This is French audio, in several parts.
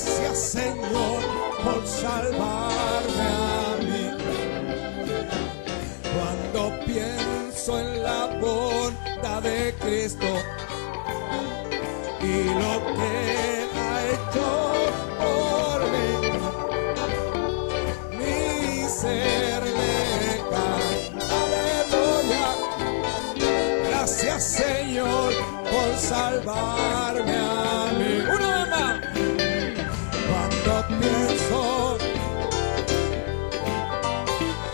Gracias, Señor, por salvarme a mí. Cuando pienso en la bondad de Cristo y lo que ha hecho por mí, mi ser le canta, aleluya. Gracias, Señor, por salvarme a mí. Una vez más. Cuando pienso,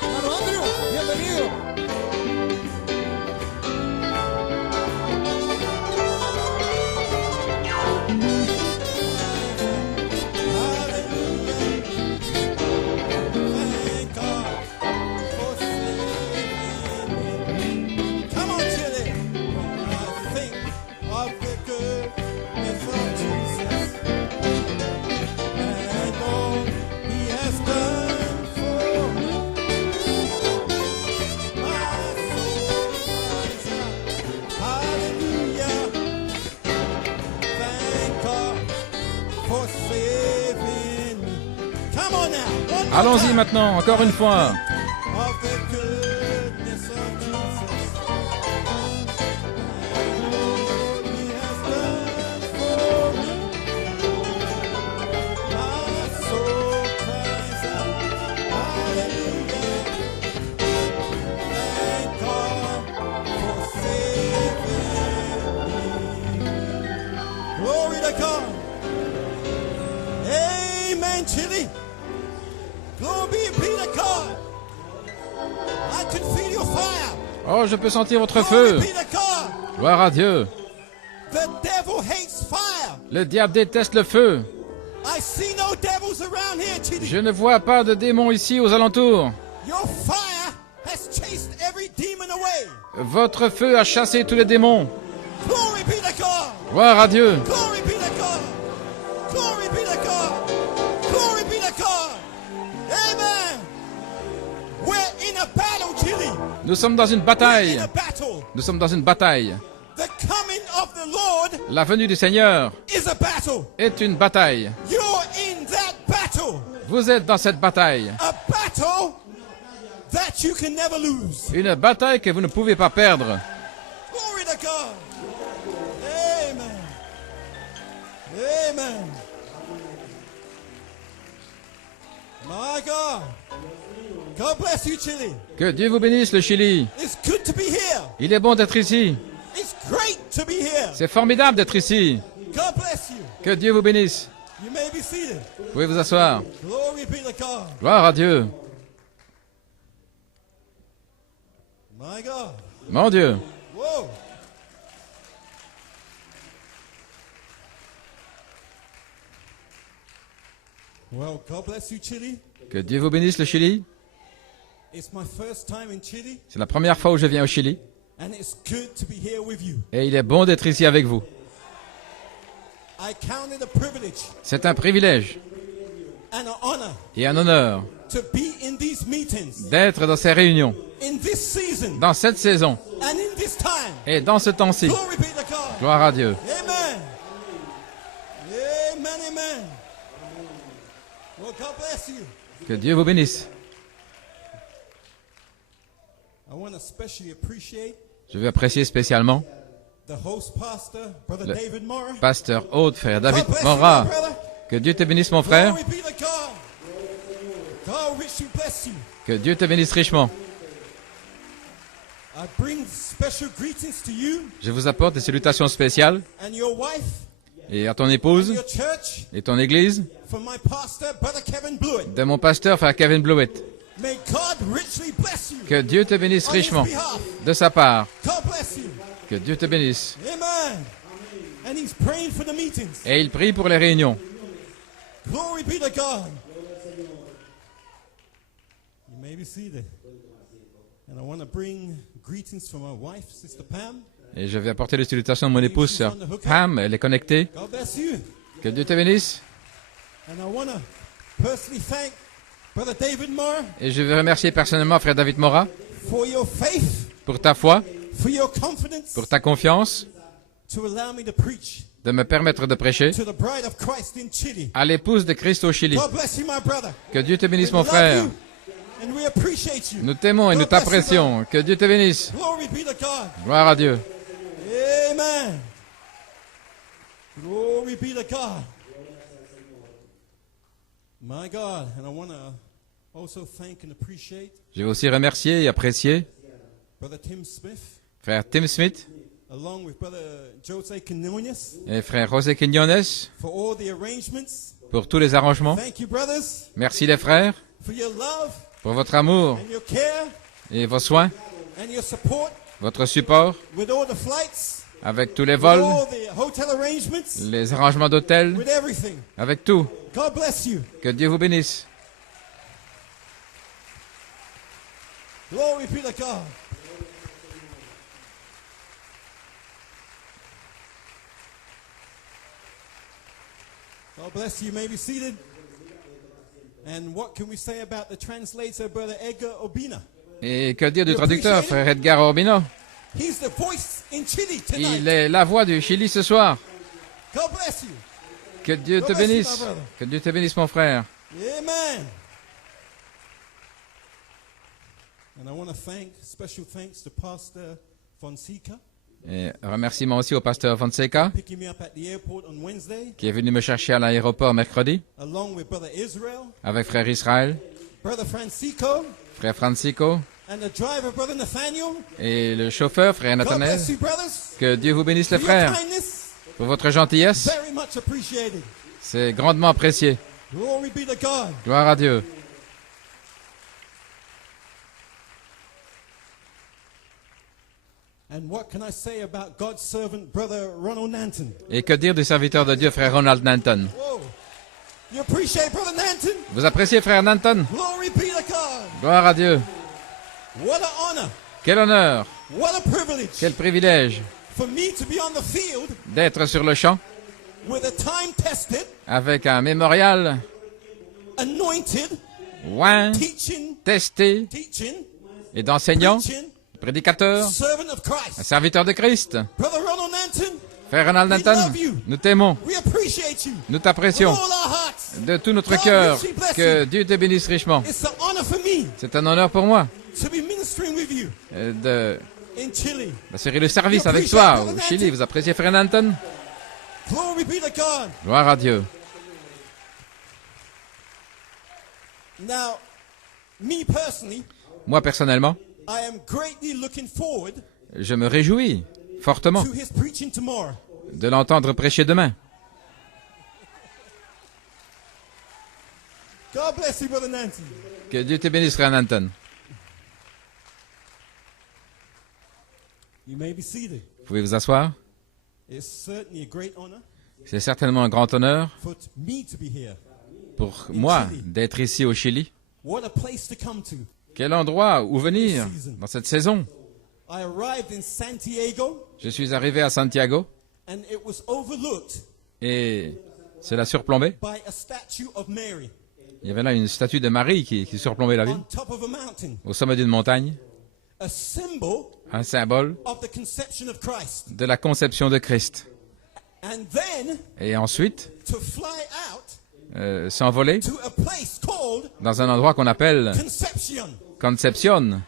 hermano Andrew, bienvenido. Allons-y maintenant, encore une fois. Glory to God. Amen, Chile. Glory be to God. I can feel your fire. Oh, je peux sentir votre feu. Glory be to God. Gloire à Dieu. The devil hates fire. Le diable déteste le feu. I see no devils around here, Chidi. Je ne vois pas de démons ici aux alentours. Your fire has chased every demon away. Votre feu a chassé tous les démons. Glory be to God. Gloire à Dieu. Glory be to God. Glory be to God. Glory be to God. Amen. We're in a battle, Chili. Nous sommes dans une We're bataille. in a battle. Nous sommes dans une bataille. The coming of the Lord La venue du Seigneur is a battle. est une bataille. You're in that battle. Vous êtes dans cette bataille. A battle that you can never lose. Une bataille que vous ne pouvez pas perdre. Glory to God. Amen. Amen. My God. God bless you, Chile. Que Dieu vous bénisse, le Chili. It's good to be here. Il est bon d'être ici. It's great to be here. C'est formidable d'être ici. God bless you. Que Dieu vous bénisse. You may be seated. Vous pouvez vous asseoir. Glory be to God. Gloire à Dieu. My God. Mon Dieu. Whoa. Well, God bless you, Chile. Que Dieu vous bénisse, le Chili. It's my first time in Chile, C'est la première fois où je viens au Chili. and it's good to be here with you. Et il est bon d'être ici avec vous. I count it a privilege C'est un privilège and an honor et un honneur to be in these meetings, d'être dans ces réunions, in this season, dans cette saison and in this time. et dans ce temps-ci. Glory be to God. Gloire à Dieu. Amen. Amen, amen. Well, God bless you. Que Dieu vous bénisse. I want to especially appreciate Je veux apprécier spécialement the host pastor, Brother Le- David Mora. pasteur hôte, frère David God bless you, my Mora. brother. Que Dieu te bénisse, mon frère. Glory be to God. God richly bless you. Que Dieu te bénisse richement. I bring special greetings to you Je vous apporte des salutations spéciales and your wife et à ton and épouse your church et ton église from my pastor, Brother Kevin Blewett. de mon pasteur, frère Kevin Blewett. May God richly bless you Que Dieu te bénisse on his richement behalf. de sa part. God bless you. Que Dieu te bénisse. Amen. And he's praying for the meetings. Et il prie pour les réunions. Glory be to God. You may be seated. And I want to bring greetings from my wife, Sister Pam. Et je vais apporter les salutations de mon épouse, sœur Pam. Elle est connectée. God bless you. Que Dieu te bénisse. And I want to personally thank Brother David Moore Et je veux remercier personnellement frère David Mora for your faith, pour ta foi, for your confidence pour ta confiance, to allow me to preach de me permettre de prêcher to the bride of Christ in Chile. à l'épouse de Christ au Chili. God bless you, my brother. Que Dieu te bénisse, We mon love frère. you and we appreciate you. Nous t'aimons et nous God bless you, t'apprécions. Que Dieu te bénisse. Glory be to God. Gloire à Dieu. Amen. Glory be to God. My God. And I want to also thank and appreciate Je veux aussi remercier et apprécier Brother Tim Smith, frère Tim Smith along with Brother Jose Quinones, et frère José Quiñones for all the arrangements. pour tous les arrangements. Thank you, brothers, Merci les frères for your love pour votre amour and your care et vos soins, and your support votre support with all the flights, avec tous les with vols, all the hotel arrangements, les arrangements d'hôtel, with everything. avec tout. God bless you. Que Dieu vous bénisse. Glory be to God. God bless you. You may be seated. And what can we say about the translator, Brother Edgar Obina? Et que dire du traducteur, frère Edgar Orbino? He's the voice in Chile Il tonight. est la voix du Chili ce soir. God bless you. Que Dieu te God bless you, bénisse. my brother. Que Dieu te bénisse, mon frère. Amen. And I want to thank, special thanks to Pastor Fonseca, Et remerciement aussi au pasteur Fonseca, picking me up at the airport on Wednesday, qui est venu me chercher à l'aéroport mercredi, along with Brother Israel, avec frère Israël, Brother Francisco, frère Francisco, and the driver, Brother Nathaniel. et le chauffeur, frère God Nathanaël. bless you, brothers. Que Dieu vous bénisse les For your frères, kindness, pour votre gentillesse. very much appreciated. C'est grandement apprécié. Glory be to God. Gloire à Dieu. And what can I say about God's servant, Brother Ronald Nanton? Et que dire du serviteur de Dieu, frère Ronald Nanton? Whoa. You appreciate Brother Nanton? Vous appréciez frère Nanton? Glory be to God. Gloire à Dieu. What an honor. Quel honneur, What a privilege quel privilège for me to be on the field d'être sur le champ with a time-tested, avec un mémorial anointed, oint, teaching, testé et d'enseignant, preaching prédicateur, servant of un Christ. serviteur de Christ. Brother Ronald Nanton, Frère Ronald we Nanton, love you. nous t'aimons, We appreciate you nous with t'apprécions all our hearts. de tout notre God cœur. richly bless Que you. Dieu te bénisse richement. It's an honor for me C'est un honneur pour moi to be ministering with you in Chile. d'assurer le service avec toi au Chili. Vous appréciez frère Nanton? Glory be to God. Gloire à Dieu. Now, me personally, Moi personnellement, I am greatly looking forward je me réjouis fortement to his preaching tomorrow. de l'entendre prêcher demain. God bless you, Brother Nancy. Que Dieu te bénisse, frère Nanton. You may be seated. Vous pouvez vous asseoir. It's certainly a great honor C'est certainement un grand honneur for me to be here. pour moi d'être ici au Chili. What a place to come to. Quel endroit où venir dans cette saison. I arrived in Santiago Je suis arrivé à Santiago and it was overlooked et cela surplombait. by a statue of Mary Il y avait là une statue de Marie qui surplombait la ville, on top of a mountain, au sommet d'une montagne, a symbol un symbole of the conception of Christ. de la conception de Christ. And then Et ensuite, to fly out s'envoler to a place called dans un endroit qu'on appelle Conception. Concepción.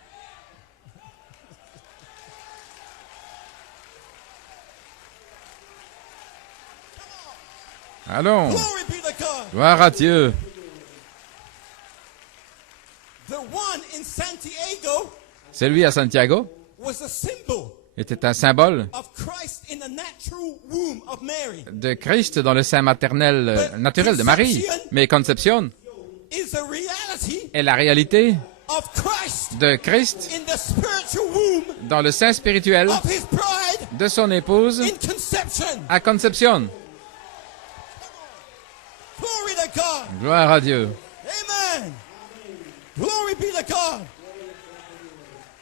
Allons, Glory be to God. gloire à Dieu. The one in Santiago Celui à Santiago was a symbol était un symbole of Christ in the natural womb of Mary. de Christ dans le sein maternel naturel de Marie. Mais Concepción Is a reality est la réalité of Christ de Christ in the spiritual womb dans le sein spirituel of his bride de son épouse in conception. à Concepción. Glory to God. Gloire à Dieu. Amen. Glory be to God.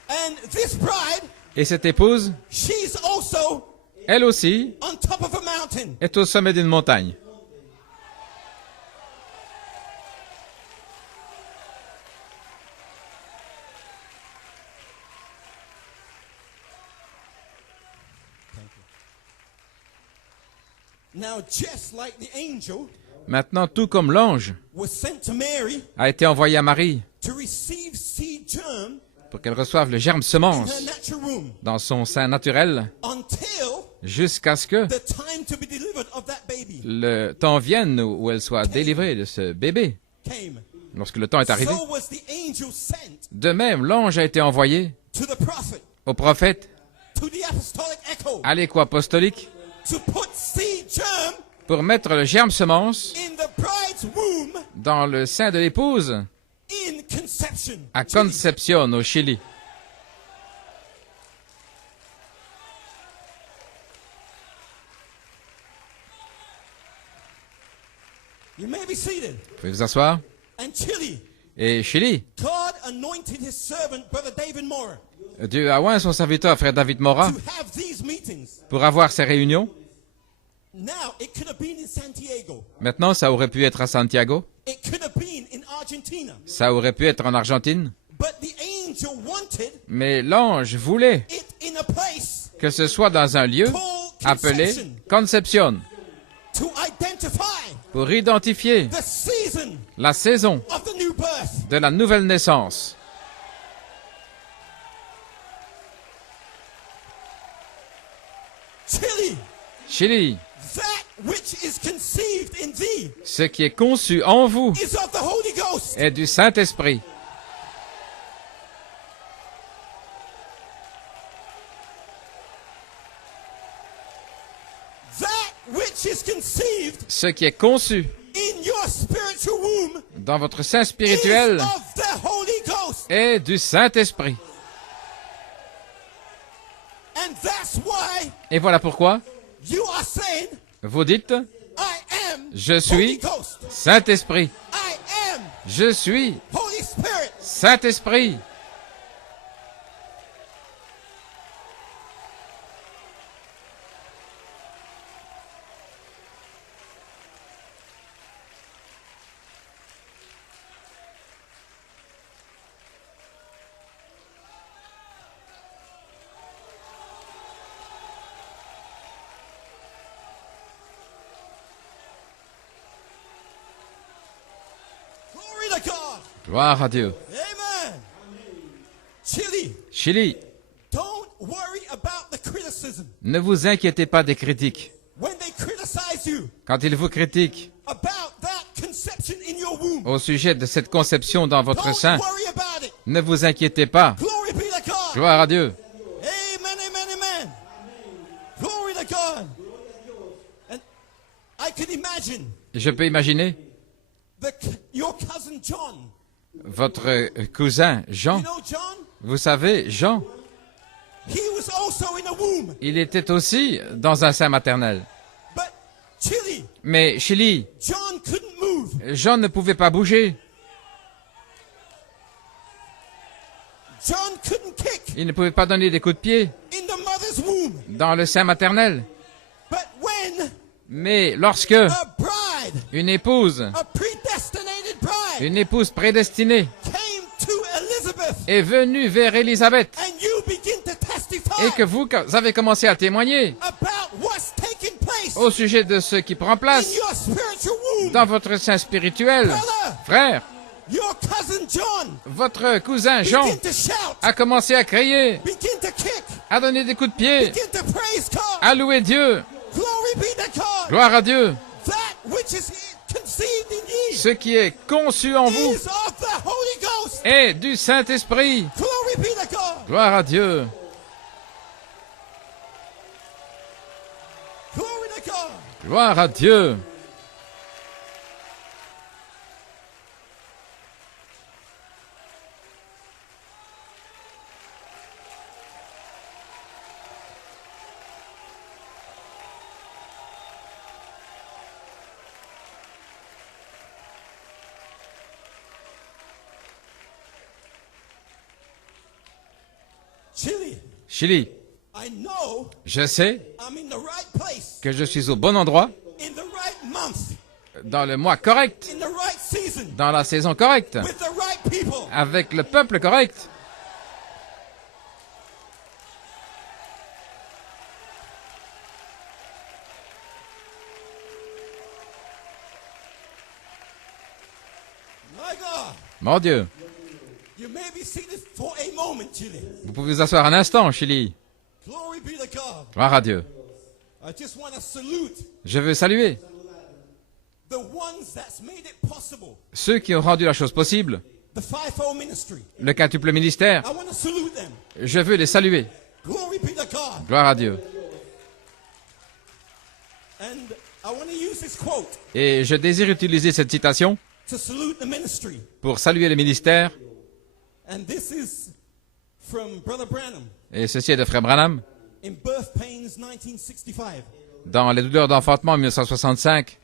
And this bride, Et cette épouse, she's also elle aussi, on top of a mountain. est au sommet d'une montagne. Now, just like the angel Maintenant, tout comme l'ange was sent to Mary a été envoyé à Marie to receive seed germ pour qu'elle reçoive le germe in semence her natural womb dans son sein naturel until jusqu'à ce que the time to be delivered of that baby le temps vienne où elle soit délivrée de ce bébé. came. Lorsque le temps est arrivé, So was the angel sent de même, l'ange a été envoyé to the prophet, au prophète, to the apostolic echo, à l'écho apostolique, to put seed germ pour mettre le germe semence in the bride's womb dans le sein de l'épouse in conception. à Concepción, au Chili. You may be seated. Vous pouvez vous asseoir. And Chile, Et Chili, God anointed his servant, Brother David Mora, Dieu a oint son serviteur, frère David Mora, to have these meetings. pour avoir ces réunions. Now, it could have been in Santiago. Maintenant, ça aurait pu être à Santiago, It could have been in Argentina. ça aurait pu être en Argentine, But the angel wanted mais l'ange voulait it in a place que ce soit dans un lieu called appelé Conception Concepción, to identify pour identifier the season la saison of the new birth. de la nouvelle naissance. Chile, Chili, that which is conceived in thee ce qui est conçu en vous is of the Holy Ghost. est du Saint-Esprit. That which is conceived Ce qui est conçu in your spiritual womb dans votre sein is spirituel of the Holy Ghost. est du Saint-Esprit. And that's why Et voilà pourquoi you are saying, vous dites, I am je Holy suis Ghost. Saint-Esprit. I am Je suis Holy Spirit. Saint-Esprit. Glory to God. Gloire à Dieu. Amen. Chile, Chili, don't worry about the criticism. ne vous inquiétez pas des critiques. When they criticize you Quand ils vous critiquent about that conception in your womb, au sujet de cette conception dans votre don't sein, worry about it. ne vous inquiétez pas. Glory be to God. Gloire à Dieu. Amen, amen, amen. Glory to God. And I can imagine Je peux imaginer your cousin John. votre cousin You Jean. know John? Vous savez, Jean, He was also in a womb. il était aussi dans un sein maternel. But Chile, Mais Chili, John couldn't move. Jean ne pouvait pas bouger. John couldn't kick Il ne pouvait pas donner des coups de pied in the mother's womb. dans le sein maternel. But when Mais lorsque a bride, une épouse a predestinated bride, prédestinée came to Elizabeth, est venue vers Élisabeth and you begin to testify et que vous avez commencé à témoigner about what's taking place au sujet de ce qui prend in place your spiritual womb, dans votre sein spirituel, brother, frère, your cousin John votre cousin Jean begin to shout, a commencé à crier, begin to kick, à donner des coups de pied, begin to praise God. à louer Dieu. Glory be to God. Gloire à Dieu. That which is conceived in ye Ce qui est conçu en vous is of the Holy Ghost. est du Saint-Esprit. Glory be to God. Gloire à Dieu. Glory to God. Gloire à Dieu. Chile, Chili, I know je sais I'm in the right place, que je suis au bon endroit, in the right month, dans le mois correct, in the right season, dans la saison correcte, with the right people. avec le peuple correct. My God. Mon Dieu. You may be seated for a moment, Chile. Vous pouvez vous asseoir un instant, Chili. Glory be to God. Gloire à Dieu. I just want to salute Je veux saluer the ones that's made it possible. ceux qui ont rendu la chose possible, The fivefold ministry. le quintuple ministère. I want to salute them. Je veux les saluer. Glory be to God. Gloire à Dieu. And I want to use this quote Et je désire utiliser cette citation to salute the ministry. pour saluer le ministère. And this is from Brother Branham Et ceci est de Frère Branham. in Birth Pains 1965. Dans les douleurs d'enfantement en 1965,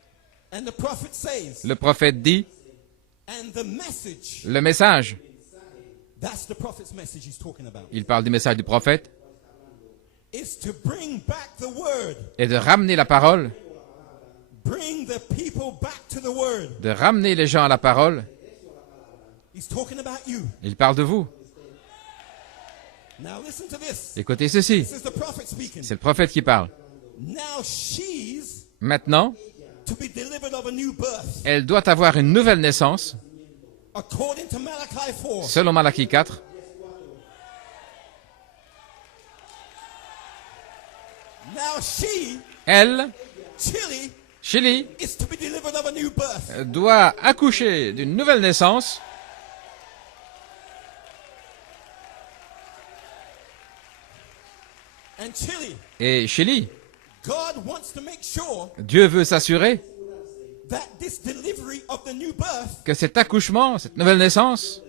And the prophet says, le prophète dit, and the message, le message, that's the prophet's message he's talking about, il parle du message du prophète, is to bring back the word. est de ramener la parole, Bring the people back to the word. de ramener les gens à la parole. He's talking about you. Il parle de vous. Now listen to this. Écoutez ceci, This is the prophet speaking. c'est le prophète qui parle. Now she's Maintenant, to be delivered of a new birth. elle doit avoir une nouvelle naissance, According to Malachi 4. selon Malachie 4. Now she, Elle, Chili, Chili, is to be delivered of a new birth. doit accoucher d'une nouvelle naissance. And Chili, Et Chili, God wants to make sure Dieu veut s'assurer that this delivery of the new birth que cet accouchement, cette nouvelle naissance,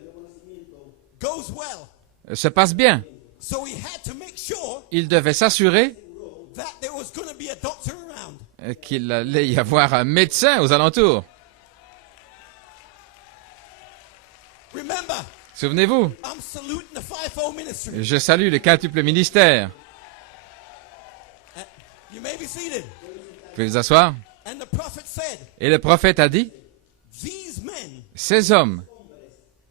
goes well. se passe bien. So he had to make sure Il devait s'assurer that there was going to be a doctor around. qu'il allait y avoir un médecin aux alentours. Remember, Souvenez-vous, I'm saluting the fivefold ministry. je salue le quintuple ministère. You may be seated. Vous pouvez vous asseoir. And the prophet said, Et le prophète a dit, these men, ces hommes,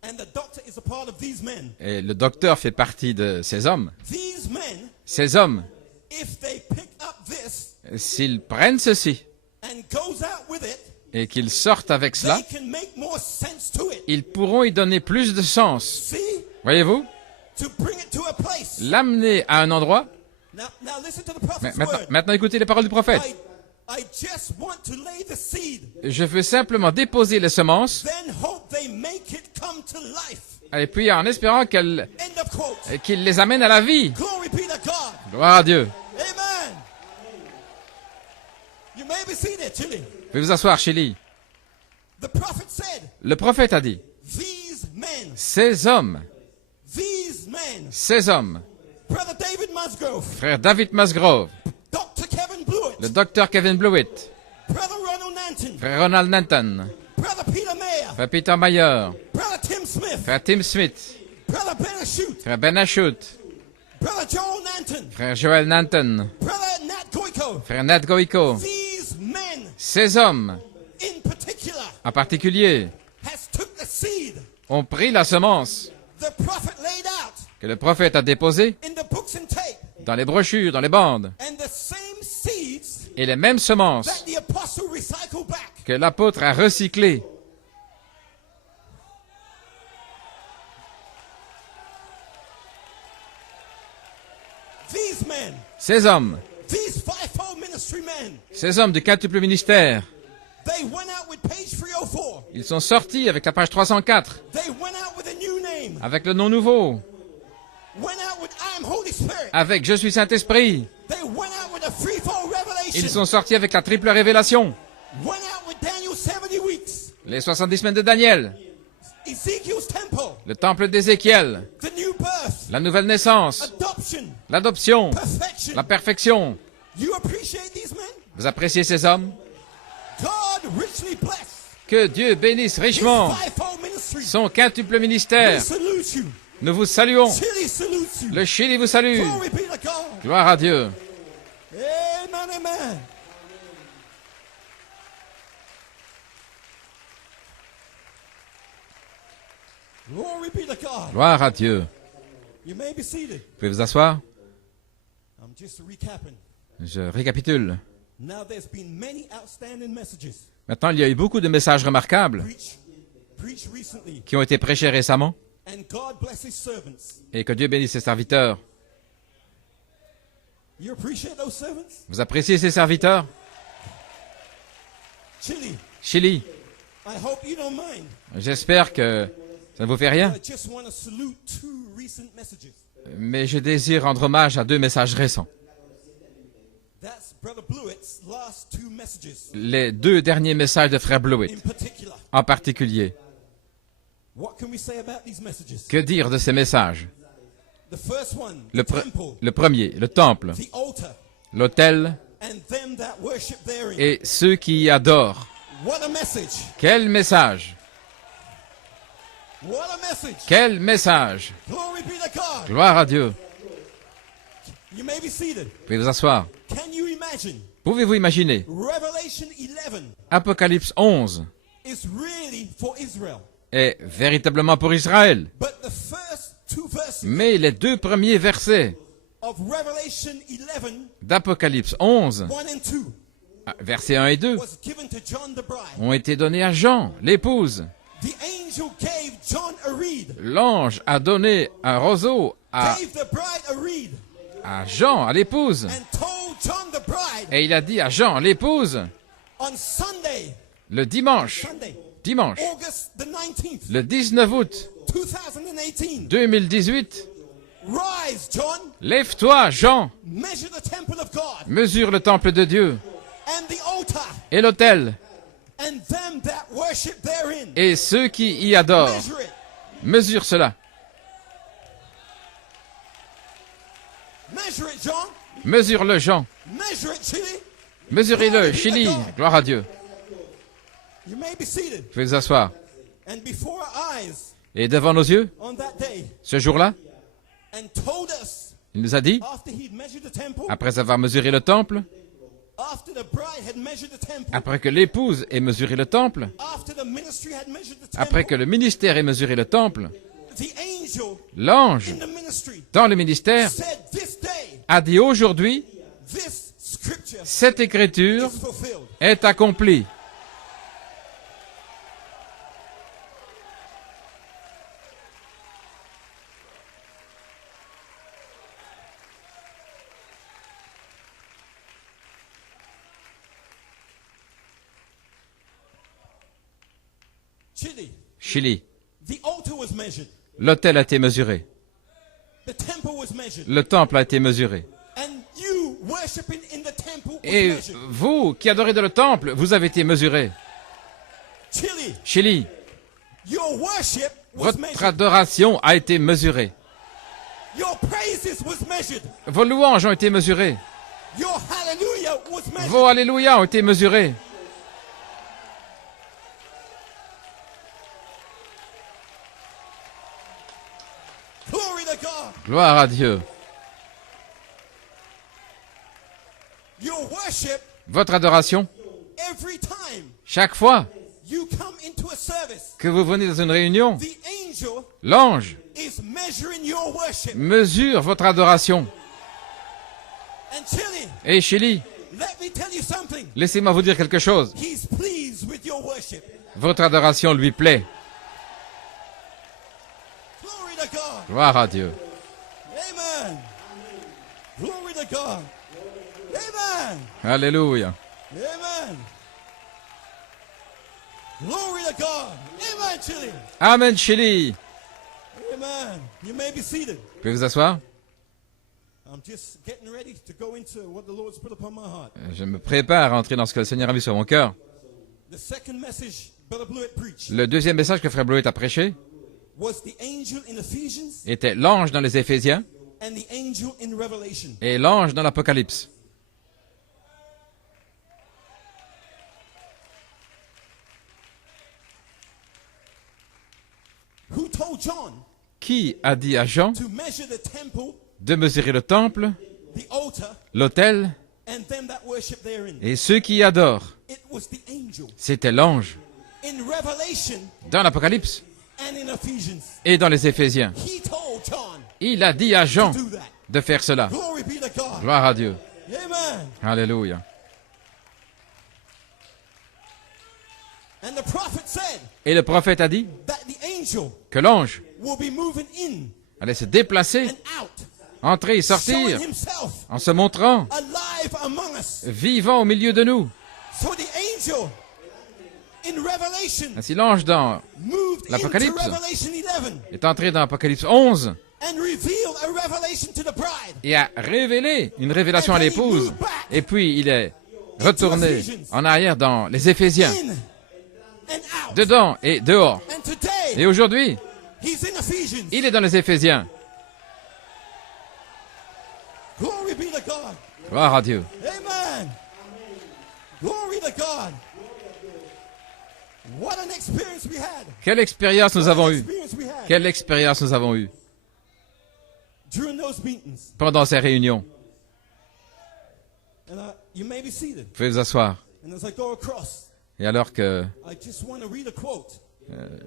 and the doctor is a part of these men, et le docteur fait partie de ces hommes, these men, ces hommes, if they pick up this s'ils prennent ceci and goes out with it, et qu'ils sortent avec cela, they can make more sense to it. ils pourront y donner plus de sens. See? Voyez-vous? To bring it to a place. L'amener à un endroit. Now listen to the prophet's Maintenant, word. maintenant, écoutez les paroles du prophète. I just want to lay the seed, Je veux simplement déposer les semences, then hope they make it come to life. et puis en espérant End of quote. qu'il les amène à la vie. Glory be to God. Gloire à Dieu. Amen. You may be seated, Chili. Vous pouvez vous asseoir, Chili. The prophet said, Le prophète a dit, these men, ces hommes, ces hommes, Brother David Musgrove, frère David Musgrove, Dr. Kevin Blewett, le docteur Kevin Blewett, Brother Ronald Nanton, frère Ronald Nanton, Brother Peter Mayer, frère Peter Mayer, Brother Tim Smith, frère Tim Smith, Brother Ben Ashute, frère Ben Ashute, Brother Joel Nanton, frère Joel Nanton, Brother Nat Goico. frère Nat Goico. These men Ces hommes, in particular en particulier, has took the seed ont pris la semence the prophet laid out que le prophète a déposée in the books and tape, dans les brochures, dans les bandes, and the same seeds et les mêmes semences that the apostle recycled back. que l'apôtre a recyclées. These men, Ces hommes, these fivefold ministry men, ces hommes du quintuple ministère, they went out with page 304. ils sont sortis avec la page 304, They went out with a new name. avec le nom nouveau, Went out with I am Holy Spirit. avec Je suis Saint-Esprit. They went out with a threefold revelation. Ils sont sortis avec la triple révélation, Went out with Daniel's 70 weeks. les 70 semaines de Daniel, Ezekiel's temple. le temple d'Ézéchiel, The new birth. la nouvelle naissance, Adoption. l'adoption, Perfection. la perfection. You appreciate these men? Vous appréciez ces hommes? God richly bless Que Dieu bénisse his richement fivefold ministry. son quintuple We ministère. salute you. Nous vous saluons. Chile salutes you. Le Chili vous salue. Glory be to God. Gloire à Dieu. Amen, amen. Glory be to God. Gloire à Dieu. You may be seated. Vous pouvez vous asseoir? I'm just recapping. Je récapitule. Now there's been many outstanding messages Maintenant, il y a eu beaucoup de messages remarquables preached preached recently. qui ont été prêchés récemment. And God bless his servants. Et que Dieu bénisse ses serviteurs. You appreciate those servants? Vous appréciez ces serviteurs? Chili, Chili, I hope you don't mind. j'espère que ça ne vous fait rien. I just want to salute two recent messages. Mais je désire rendre hommage à 2 messages récents. That's Brother Blewett's last 2 messages Les 2 derniers messages de Frère Blewett, in particular. en particulier. What can we say about these messages? Que dire de ces messages? The first one, Le, the pre- temple, le premier, le temple, the altar, l'autel and them that worship therein. et ceux qui y adorent. What a message! Quel message! What a message! Quel message! Glory be to God! Gloire à Dieu. You may be seated. Vous pouvez vous asseoir. Can you imagine? Pouvez-vous imaginer? Revelation 11 Apocalypse 11 is really for Israel. est véritablement pour Israël. But the first 2 verses Mais les 2 premiers versets of Revelation 11, d'Apocalypse 11, 1 and 2, versets 1 et 2, was given to John the bride. ont été donnés à Jean, l'épouse. The angel gave John a reed. L'ange a donné un roseau Gave the bride a reed. à Jean, à l'épouse. And told John the bride Et il a dit à Jean, l'épouse, on Sunday, le dimanche, August the 19th, le 19 août 2018. 2018, Rise, John, lève-toi, Jean, measure the temple of God mesure le temple de Dieu and the altar et l'autel and them that worship therein. et ceux qui y adorent. Measure it. Mesure cela. Measure it, John. Mesure-le, Jean. Measure it, Chili. Mesurez-le, Chili. Gloire à Dieu. You may be seated. Vous pouvez vous asseoir. And before our eyes Et devant nos yeux, on that day, ce jour-là, and told us il nous a dit, after he'd measured the temple, après avoir mesuré le temple, after the bride had measured the temple, après que l'épouse ait mesuré le temple, after the ministry had measured the après que temple, le ministère ait mesuré le temple, the angel l'ange, in the ministry dans le ministère, said, this day, a dit aujourd'hui, this scripture cette écriture is fulfilled. est accomplie. Chili, Chili, the altar was measured, l'autel a été mesuré, the temple was measured, le temple a été mesuré. and you worshiping in the temple was Et measured. vous, qui adorez dans le temple, vous avez été mesurés. Chili, Chili, your worship was votre measured. adoration a été mesurée. Your praises was measured. Vos louanges ont été mesurées. Your hallelujah was measured. Vos alléluia ont été mesurés. Glory to God. Gloire à Dieu. Your worship, Votre adoration, every time chaque fois you come into a service, que vous venez dans une réunion, the angel l'ange is measuring your worship. mesure votre adoration. And Chili, Et Chili, let me tell you something. laissez-moi vous dire quelque chose. He's pleased with your worship. Votre adoration lui plaît. Glory to God. Gloire à Dieu. Amen. Glory to God. Amen. Alléluia. Amen. Glory to God. Amen, Chili. Amen, Chili. Amen. You may be seated. Vous pouvez vous asseoir? I'm just getting ready to go into what the Lord's put upon my heart. Je me prépare à entrer dans ce que le Seigneur a mis sur mon cœur. The second message Brother Blewett preached Le deuxième message que Frère Blewett a prêché was the angel in Ephesians était l'ange dans les Éphésiens and the angel in Revelation. et l'ange dans l'Apocalypse. Who told John Qui a dit à Jean to measure the temple, de mesurer le temple, the altar, l'autel and them that worship therein? et ceux qui y adorent? It was the angel C'était l'ange in Revelation dans l'Apocalypse and in Ephesians. et dans les Éphésiens. He told John Il a dit à Jean to do that. de faire cela. Glory be to God. Gloire à Dieu. Amen. Alléluia. And the prophet said Et le prophète a dit that the angel que l'ange will be moving in allait se déplacer, and out, entrer et sortir, showing himself en se montrant alive among us. vivant au milieu de nous. So the angel in Revelation Ainsi l'ange dans moved into l'Apocalypse Revelation 11 est entré dans Apocalypse 11 and revealed a revelation to the bride. et a révélé une révélation à l'épouse. Et puis il est retourné en arrière dans les Éphésiens, In and out. dedans et dehors. And today, Et aujourd'hui, he's in Ephesians. il est dans les Éphésiens. Glory be to God. Gloire à Dieu. Amen. Glory to God. What an experience we had. Quelle expérience nous What avons an eue. experience we had Quelle expérience nous avons eue during those meetings. pendant ces réunions. And you may be seated. Vous pouvez vous asseoir. And as I go across, Et alors que I just want to read a quote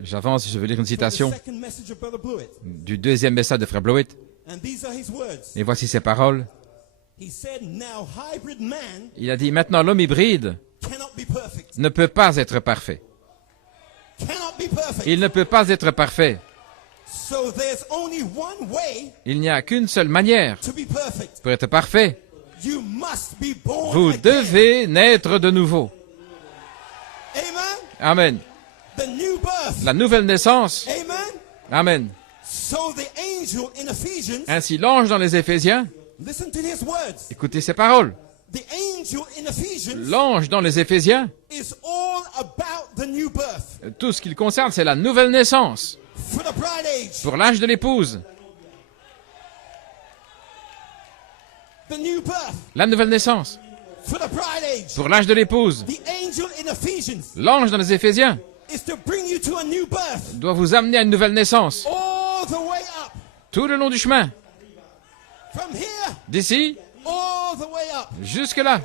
j'avance, je vais lire une from the citation second message of Brother Blewett. du deuxième message de Frère Blewett. And these are his words. Et voici ses paroles. He said, now hybrid man Il a dit, maintenant l'homme hybride cannot be perfect. ne peut pas être parfait. Cannot be perfect. Il ne peut pas être parfait. So there's only one way Il n'y a qu'une seule manière to be perfect. pour être parfait. You must be born Vous again. devez naître de nouveau. Amen. Amen. The new birth. La nouvelle naissance. Amen. Amen. So the angel in Ephesians, Ainsi l'ange dans les Éphésiens, listen to his words. écoutez ces paroles. The angel in Ephesians L'ange dans les Éphésiens, is all about the new birth tout ce qu'il concerne, c'est la nouvelle naissance for the bride age. pour l'âge de l'épouse. The new birth La nouvelle naissance for the bride age. pour l'âge de l'épouse. The angel in Ephesians L'ange dans les Éphésiens is to bring you to a new birth doit vous amener à une nouvelle naissance all the way up. tout le long du chemin, From here, d'ici all the way up. jusque-là.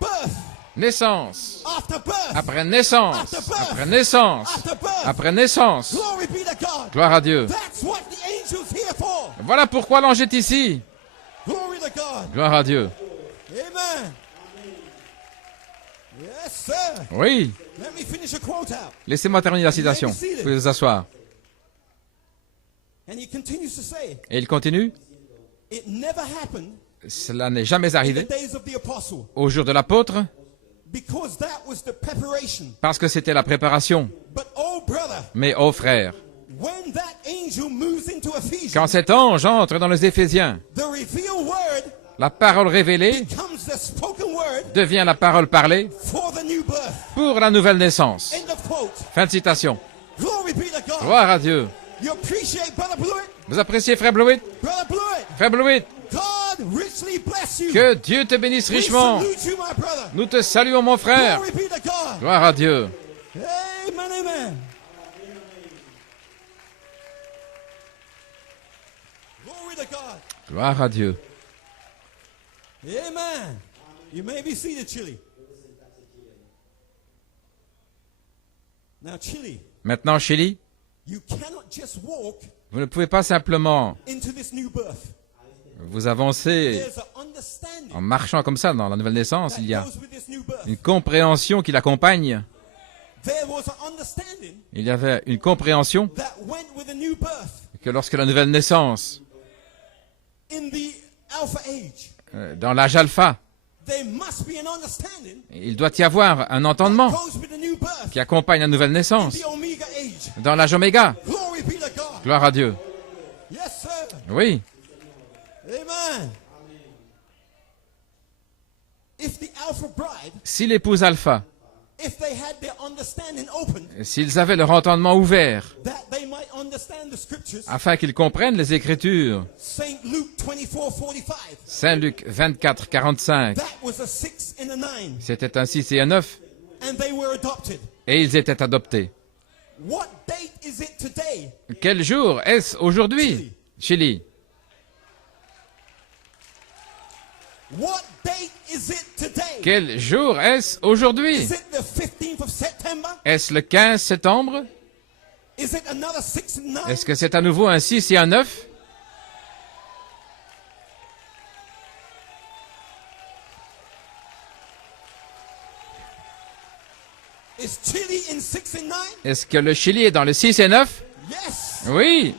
Birth Naissance, after birth. après naissance, après naissance, After birth. après naissance. Glory be to God. Gloire à Dieu. That's what the angel's here for. Voilà pourquoi l'ange est ici. Glory to God. Gloire à Dieu. Amen. Yes, sir. Oui, Let me finish a quote out. laissez-moi terminer la citation. Vous pouvez vous asseoir. And he continues to say, Et il continue. it never happened Cela n'est jamais in the arrivé days of the apostle au jour de l'apôtre because that was the preparation. parce que c'était la préparation. But oh brother, Mais ô frère, when that angel moves into quand Ephesians, cet ange entre dans les Éphésiens, the revealed word la parole révélée becomes the spoken word devient la parole parlée for the new birth. pour la nouvelle naissance. End of quote. Fin de citation. Glory be to God. Gloire à Dieu. You appreciate Brother Blewett? Vous appréciez Frère Blewett? Brother Blewett, Frère Blewett, God richly bless you. que Dieu te bénisse We richement. salute you, my brother. Nous te saluons, mon frère. Glory be to God. Gloire à Dieu. Amen, amen. Glory to God. Gloire à Dieu. Amen. You may be seated, Chile. Now, Chile, Maintenant, Chélie, you cannot just walk vous ne pouvez pas simplement into this new birth. vous avancer There's an understanding en marchant comme ça dans la nouvelle naissance. that Il y a goes with this new birth. une compréhension qui l'accompagne. There was an understanding Il y avait une compréhension that went with the new birth que lorsque la nouvelle naissance, in the alpha age. dans l'âge alpha, There must be an understanding il doit y avoir un that entendement goes with the new birth qui accompagne la nouvelle in naissance the omega age. dans l'âge oméga. Glory be to God. Gloire à Dieu. Yes, sir. Oui, Amen. If the alpha bride, si l'épouse alpha, if they had their understanding open, s'ils avaient leur entendement ouvert that they might understand the scriptures, afin qu'ils comprennent les Écritures, St. Luke 24:45, Saint Luc 24, 45, that was a 6 and a 9, c'était un 6 et un 9, and they were adopted. et ils étaient adoptés. What date is it today? Quel jour est-ce aujourd'hui, Chili? What date is it today? Quel jour est-ce aujourd'hui? Is it the 15th of September? Est-ce le 15 septembre? Is it another 6 and 9? Est-ce que c'est à nouveau un 6 et un 9? Is Chile in 6 and 9? Est-ce que le Chili est dans le 6 et 9? Yes. Oui.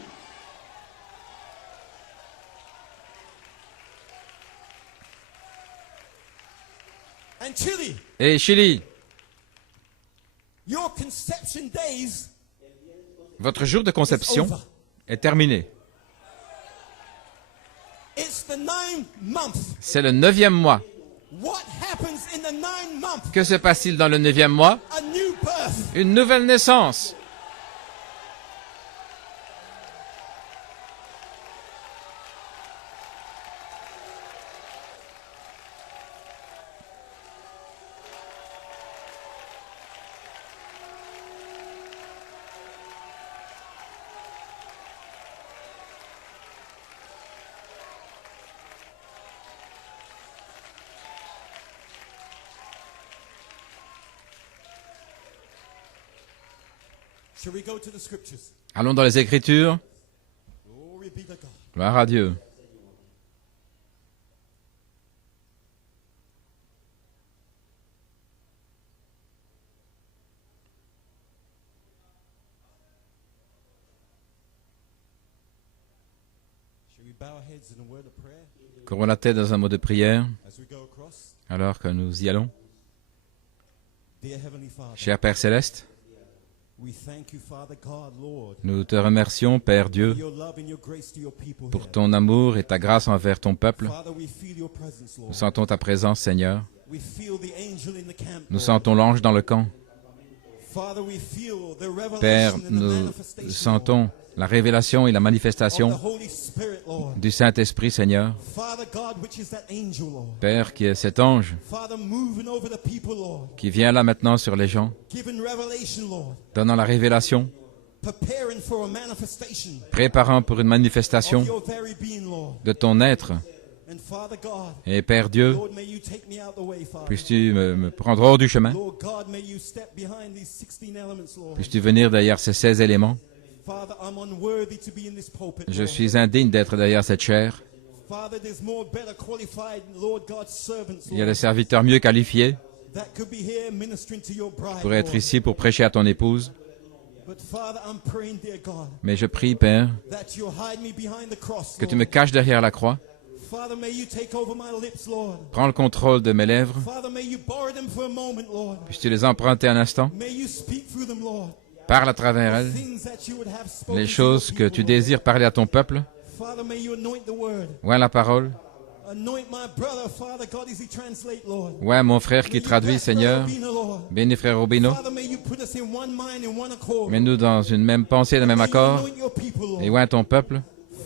And Chile, Et Chili, your conception days votre jour de is conception over. est terminé. It's the 9th month. C'est le 9e mois. What happens in the 9th month? Que se passe-t-il dans le 9e mois? A new birth. Une nouvelle naissance. Shall we go to the scriptures? Allons dans les Écritures. Glory be to God. Gloire à Dieu. Shall we bow our heads in a word of prayer Couvrons la tête dans un mot de prière as we go across? alors que nous y allons. Dear Heavenly Father, Cher Père Céleste, we thank you, Father God, Lord, nous te remercions, Père for Dieu, your love and your grace to your people pour here. ton amour et ta grâce envers ton peuple. Father, we feel your presence, Nous Lord. sentons ta présence, Seigneur. We feel the angel in the camp, Nous Lord. sentons l'ange dans le camp. Father, we feel the Père, revelation and the nous manifestation, sentons la révélation et la Lord, of manifestation the Holy Spirit, Lord. du Saint-Esprit, Seigneur. Father God, which is that angel, Lord. Père, qui est cet ange Father, moving over the people, Lord. qui vient là maintenant sur les gens, Giving revelation, Lord. donnant la révélation, Preparing for a manifestation préparant pour une of manifestation your very being, Lord. de ton être. And Father God, Et Père Dieu, Lord, may you take me out the way, Father. puisses-tu me prendre hors du chemin? Lord God, may you step behind these 16 elements, Lord. Puisses-tu venir derrière ces 16 éléments? Father, I'm unworthy to be in this pulpit, Je Lord. suis indigne d'être derrière cette chair. Father, there's more better qualified, Lord God, servants, Il y a Lord, des serviteurs mieux qualifiés that could be here ministering to your bride, pour être Lord. ici pour prêcher à ton épouse. But Father, I'm praying, dear God, Mais je prie, Père, that you'll hide me behind the cross, que tu Lord. me caches derrière la croix. Father, may you take over my lips, Lord. Prends le contrôle de mes lèvres. Father, may you borrow them for a moment, Lord. Puisses-tu les emprunter un instant? May you speak through them, Lord. Parle à travers elles Things that you would have spoken les to choses your que people, tu Lord. désires parler à ton peuple. Father, may you anoint the word. Ouais, la parole. Anoint my brother, Father God, as he translate, Lord. Ouais, mon frère May qui you traduit, bless Seigneur. Brother Bina, Lord. Bénis frère Robino. Father, may you put us in one mind and one accord. Mets-nous dans une même pensée, le même May you accord. anoint your people, Lord. Et ouais, ton peuple.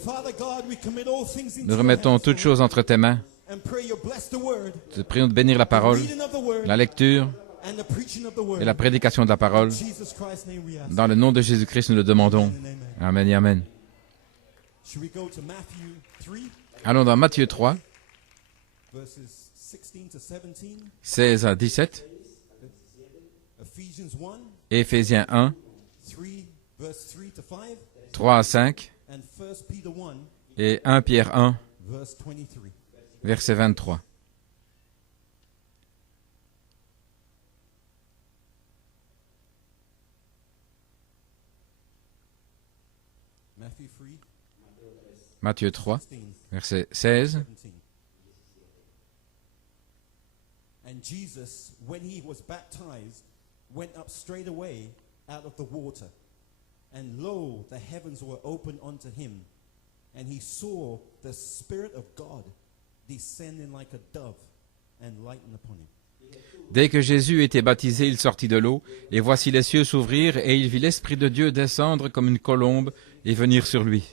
Father God, we commit all things into Nous your remettons hands, toutes Lord, choses entre tes mains. and pray you bless the word, Te prions de bénir la the parole, reading of the word, la lecture and the preaching of the word. et la prédication de la parole. In Jesus Christ's name we ask. Dans le nom de Jésus-Christ, nous le demandons. Amen and amen. Amen et Amen. Should we go to Matthew 3, Allons dans Matthieu 3, verses 16 to 17, 16 à 17, Ephesians 1, Éphésiens 1, 3, verse 3 to 5, 3 à 5 and 1 Peter 1, et 1 Pierre 1, verse 23. verset 23. Matthew 3, Matthieu 3, 16, verset 16. 17. And Jesus, when he was baptized, went up straight away out of the water. And lo, the heavens were opened unto him. And he saw the Spirit of God descending like a dove and lighten upon him. Dès que Jésus était baptisé, il sortit de l'eau, et voici les cieux s'ouvrir, et il vit l'Esprit de Dieu descendre comme une colombe et venir sur lui.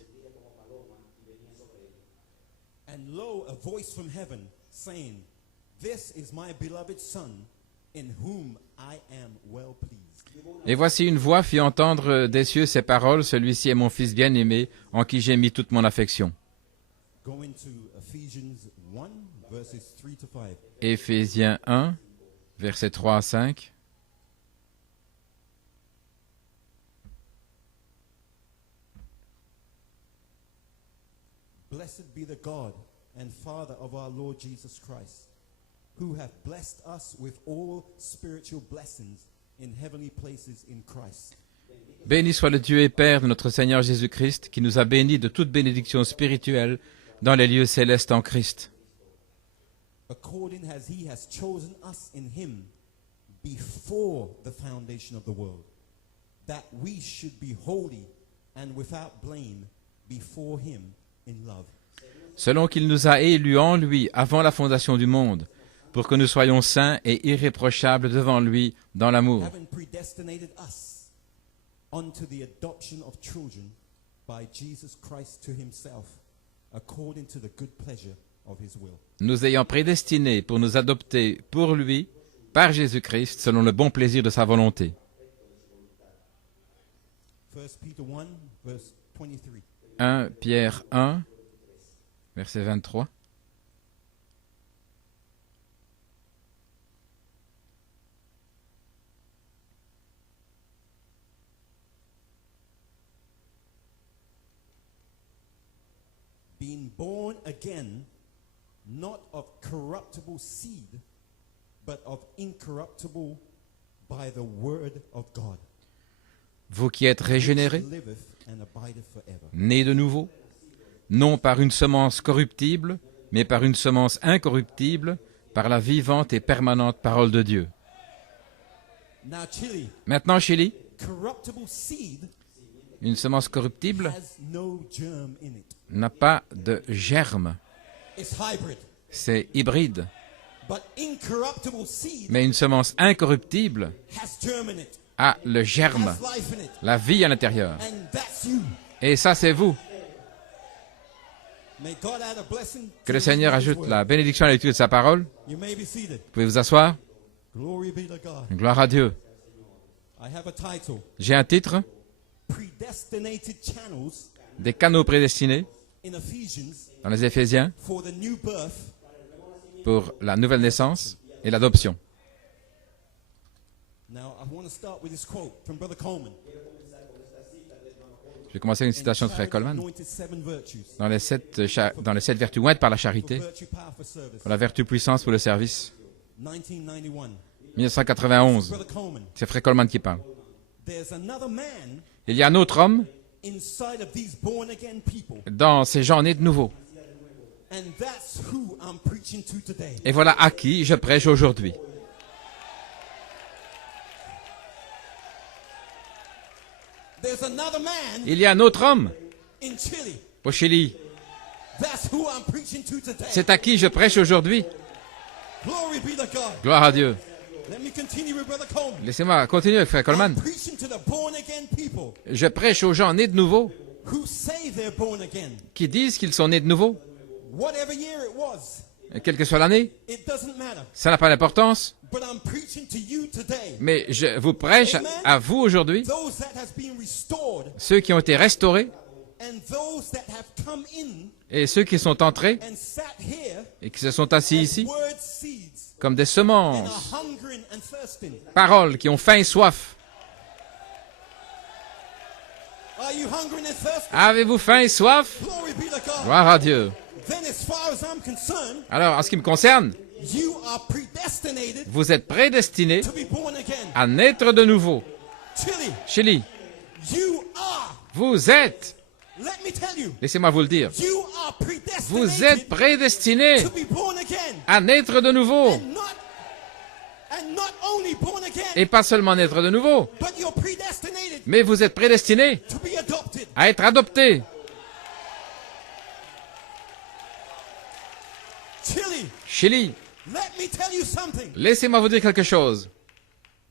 And lo, a voice from heaven saying, This is my beloved Son, in whom I am well pleased. Et voici une voix fit entendre des cieux ces paroles, celui-ci est mon Fils bien-aimé, en qui j'ai mis toute mon affection. Going to Ephesians 1, verses 3 to 5. Éphésiens 1, versets 3 à 5. Blessed be the God and Father of our Lord Jesus Christ, who hath blessed us with all spiritual blessings in heavenly places in Christ. Béni soit le Dieu et Père de notre Seigneur Jésus-Christ, qui nous a bénis de toute bénédiction spirituelle dans les lieux célestes en Christ. According as he has chosen us in him before the foundation of the world, that we should be holy and without blame before him in love. Selon qu'il nous a élus en lui avant la fondation du monde, pour que nous soyons saints et irréprochables devant lui dans l'amour, Having predestinated us unto the adoption of children by Jesus Christ to himself, according to the good pleasure of his will. nous ayant prédestinés pour nous adopter pour lui, par Jésus-Christ, selon le bon plaisir de sa volonté. 1 Peter 1, verse 23. 1 Pierre 1, verset 23. Being born again, not of corruptible seed, but of incorruptible by the word of God, Vous qui êtes régénérés, which liveth and abideth forever. nés de nouveau, non par une semence corruptible, mais par une semence incorruptible, par la vivante et permanente parole de Dieu. Now, Chile, Maintenant, Chélie, corruptible seed une semence corruptible has no germ in it. n'a pas de germe, It's hybrid. c'est hybride. But incorruptible seed Mais une semence incorruptible has germ in it, a le germe, has life in it. la vie à l'intérieur. And that's you. Et ça, c'est vous. May God add a blessing Que le to Seigneur His ajoute word. la bénédiction à la lecture de sa parole. You may be seated. Vous pouvez vous asseoir. Glory be to God. Gloire à Dieu. I have a title. J'ai un titre, Predestinated channels des canaux prédestinés in Ephesians dans les Éphésiens for the new birth pour la nouvelle naissance et l'adoption. Now, I want to start with this quote from Brother Coleman. Je vais commencer avec une citation de Frère Coleman. Anointed seven virtues. Dans les sept vertus ointes par la For charité, virtue, power for service. pour la vertu puissance pour le service. 1991. 1991, Brother Coleman. c'est Frère Coleman qui parle. There's another man Il y a un autre homme inside of these born again people. dans ces gens nés de nouveau. And that's who I'm preaching to today. Et voilà à qui je prêche aujourd'hui. There's another man Il y a un autre homme in Chile. au Chili. That's who I'm preaching to today. C'est à qui je prêche aujourd'hui. Glory be to God. Gloire à Dieu. Let me continue with Brother Coleman. Laissez-moi continuer avec Frère Coleman. I'm preaching to the born again people Je prêche aux gens nés de nouveau who say they're born again. qui disent qu'ils sont nés de nouveau. Whatever year it was, Et quelle que soit l'année, it doesn't matter. ça n'a pas d'importance. But I'm preaching to you today. Mais je vous prêche à vous aujourd'hui, Those that has been restored ceux qui ont été restaurés and those that have come in et ceux qui sont entrés and sat here et qui se sont assis as ici word seeds comme des and semences, are hungering and thirsting. paroles qui ont faim et soif. Are you hungering and thirsting? Avez-vous faim et soif? Glory be to God. Gloire à Dieu. Then as far as I'm concerned, Alors, en ce qui me concerne, you are predestinated vous êtes prédestinés to be born again. à naître de nouveau. Chile, Chili, you are. vous êtes, Let me tell you, laissez-moi vous le dire, you are vous êtes predestinated prédestinés to be born again. à naître de nouveau. And not only born again, Et pas seulement naître de nouveau, but you're predestinated mais vous êtes prédestinés to be adopted. à être adoptés. Chile, Chili, let me tell you something. laissez-moi vous dire quelque chose.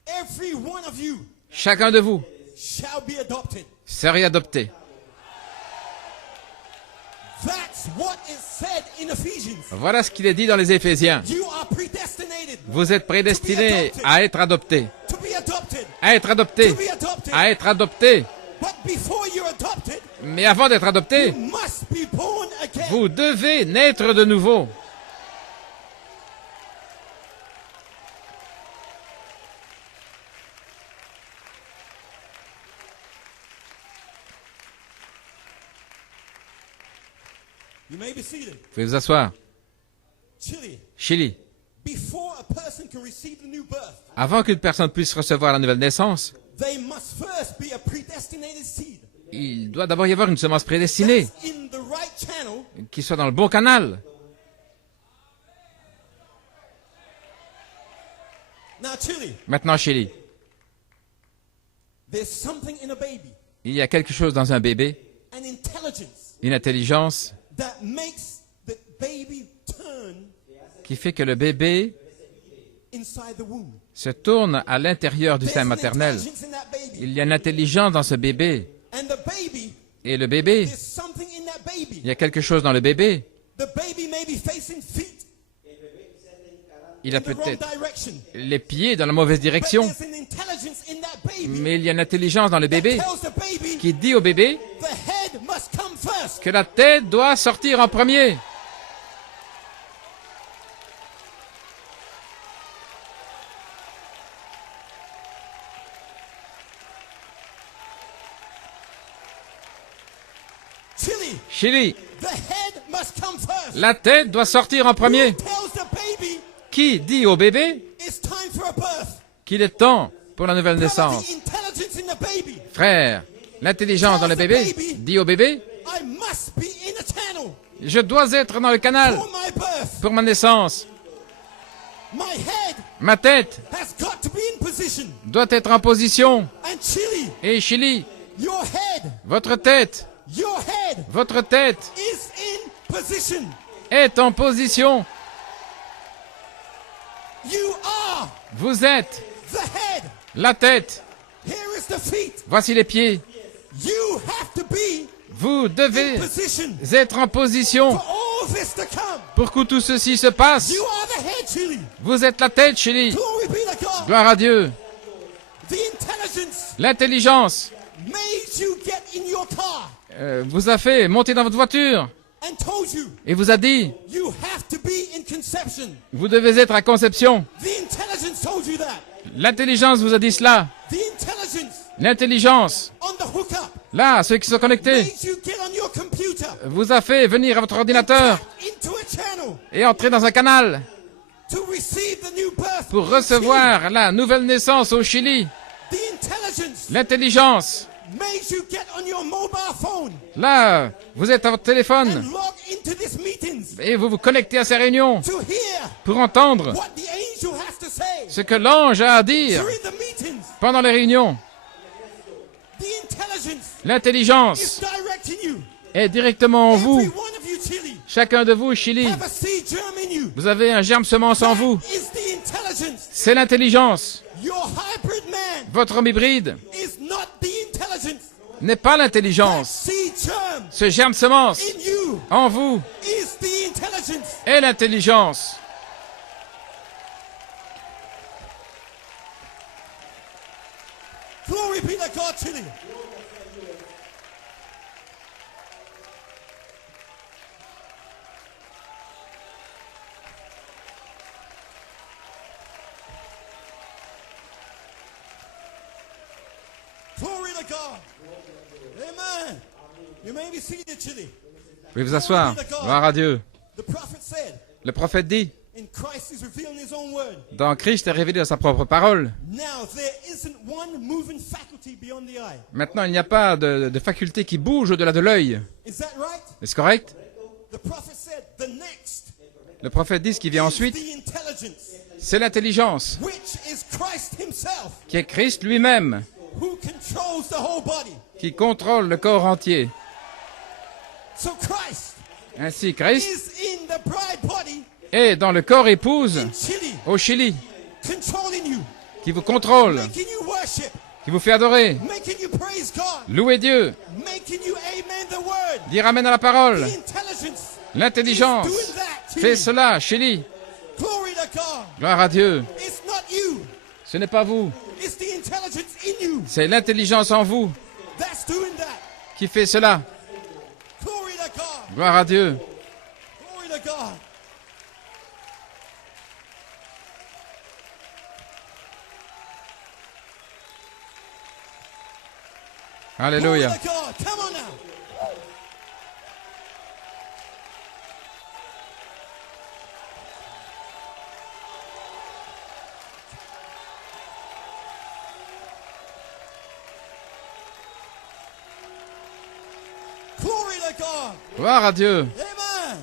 Every one of you Chacun de vous shall be adopted. serait adopté. That's what is said in Ephesians. Voilà ce qu'il est dit dans les Éphésiens. You are predestinated Vous êtes prédestinés à être adoptés. to be adopted. À être adoptés. To be adopted. À être adoptés. But before you're adopted, Mais avant d'être adoptés, you must be born again. vous devez naître de nouveau. You may be seated. Vous pouvez vous asseoir. Chile, Chili, before a person can receive the new birth, Avant qu'une personne puisse recevoir la nouvelle naissance, they must first be a predestinated seed. il doit d'abord y avoir une semence prédestinée, That's in the right channel. qui soit dans le bon canal. Now, Chili, Maintenant, Chili, there's something in a baby, il y a quelque chose dans un bébé, an intelligence une intelligence, that makes the baby turn qui fait que le bébé inside the womb. se tourne à l'intérieur du There's sein an maternel. intelligence in that baby. Il y a une intelligence dans ce bébé. And the baby, Et le bébé, there's something in that baby. il y a quelque chose dans le bébé. The baby may be facing feet Il a in the wrong peut-être direction. les pieds dans la mauvaise But direction, there's an intelligence in that baby mais il y a une intelligence dans le that bébé tells the baby qui dit au bébé the head must come first. que la tête doit sortir en premier. Chili, Chili, the head must come first. la tête doit sortir en Who premier. tells the baby Qui dit au bébé it's time for a birth? qu'il est temps pour la nouvelle Brother, naissance? the intelligence in the baby. Frère, l'intelligence dans le bébé dit au bébé, I must be in a channel je dois être dans le canal for my birth. pour ma naissance. My head Ma tête has got to be in position. doit être en position. And Chili, Et Chili, your head votre tête is in position. est en position. You are Vous êtes the head. la tête. Here is the feet. Voici les pieds. You have to be Vous in devez position être en position for all this to come. pour que tout ceci se passe. You are the head, Chili. Vous êtes la tête, Chili. Glory be to God. Gloire à Dieu. The intelligence L'intelligence made you get in your car vous a fait monter dans votre voiture and told you et vous a dit, you have to be in conception. vous devez être à conception. The intelligence told you that. L'intelligence vous a dit cela. The intelligence L'intelligence, on the hookup là, ceux qui sont connectés, made you get on your computer vous a fait venir à votre ordinateur into a channel et entrer dans un canal to receive the new birth. pour recevoir la nouvelle naissance au Chili. The intelligence L'intelligence, made you get on your mobile phone là, vous êtes à votre téléphone and log into these meetings et vous vous connectez à ces réunions to hear pour entendre what the angel has to say ce que l'ange a à dire during the meetings. pendant les réunions. The intelligence L'intelligence is directing you. est directement en Every vous. one of you, Chili, Chacun de vous, Chili, have a seed germ in you. vous avez un germe semence en vous. That is the intelligence. C'est l'intelligence. Your hybrid man Votre homme hybride is not the intelligence. n'est pas That l'intelligence. seed germ Ce germe semence in you en vous is the intelligence. est l'intelligence. Glory be to God, Chili. Glory to God. Amen. You may be seated, Chili. Vous pouvez vous asseoir. Gloire à Dieu. The prophet said, Le prophète dit, in Christ is revealing his own word. dans Christ est révélé dans sa propre parole. Now there isn't one moving faculty beyond the eye. Maintenant, il n'y a pas de faculté qui bouge au-delà de l'œil. Is that right? Est-ce correct? The prophet said, the next Le prophète dit ce qui vient is ensuite, the intelligence, c'est l'intelligence, which is Christ himself, qui est Christ lui-même, who controls the whole body. qui contrôle le corps entier. So Christ Ainsi, Christ is in the bride body est dans le corps épouse in Chile, au Chili, controlling you, qui vous contrôle, making you worship, qui vous fait adorer, making you praise God, louer Dieu, making you amen the word. dire amen à la parole. The intelligence L'intelligence is doing that. fait Chile. cela, Chili. Glory to God. Gloire à Dieu. It's not you. Ce n'est pas vous, It's the intelligence in you c'est l'intelligence en vous that's doing that. qui fait cela. Glory to God. Gloire à Dieu. Glory to God. Alléluia. Glory to God. Come on now. Glory to God. Gloire à Dieu. Amen.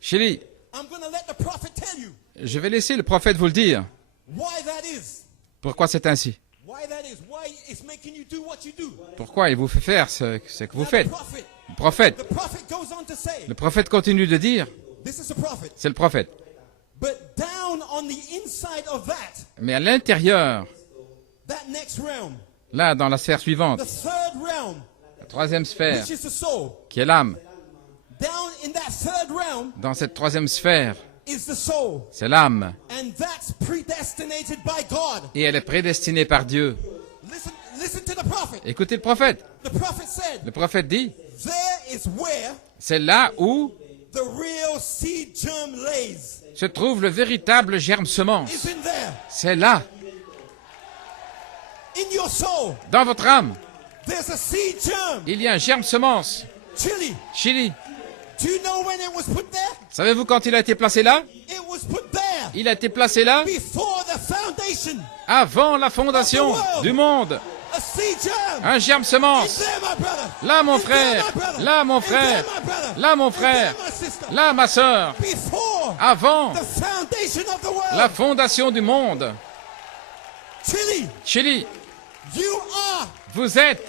Chili, I'm going to let the prophet tell you je vais laisser le prophète vous le dire. why that is. Pourquoi c'est ainsi? Why that is. Why it's making you do what you do. Pourquoi il vous fait faire ce que vous Now, faites? the Le prophète. prophet goes on to say, Le prophète continue de dire, this is a prophet, c'est le prophète. but down on the inside of that, Mais à l'intérieur, that next realm, là, dans la sphère suivante, the third realm, la troisième sphère, which is the soul, qui est l'âme, down in that third realm dans cette troisième sphère, is the soul, c'est l'âme. and that's predestinated by God. Et elle est prédestinée par Dieu. Listen to the prophet. Écoutez le prophète. The prophet said, Le prophète dit, there is where c'est là où the real seed germ lays. se trouve le véritable germe semence. Is in there. C'est là, In your soul, dans votre âme. there's a seed germ. Il y a un germe semence. Chili, Chili, do you know when it was put there? savez-vous quand il a été placé là? It was put there Il a été placé là before the foundation. avant la fondation du monde. A seed germ. Un germe In semence. there, my brother. Là, mon In there, frère. my brother. Là, mon In frère. there, my brother. Là, mon In frère. there, my sister. Là, ma sœur. Before Avant the foundation of the world. la fondation du monde. Chili, Chili, you are vous êtes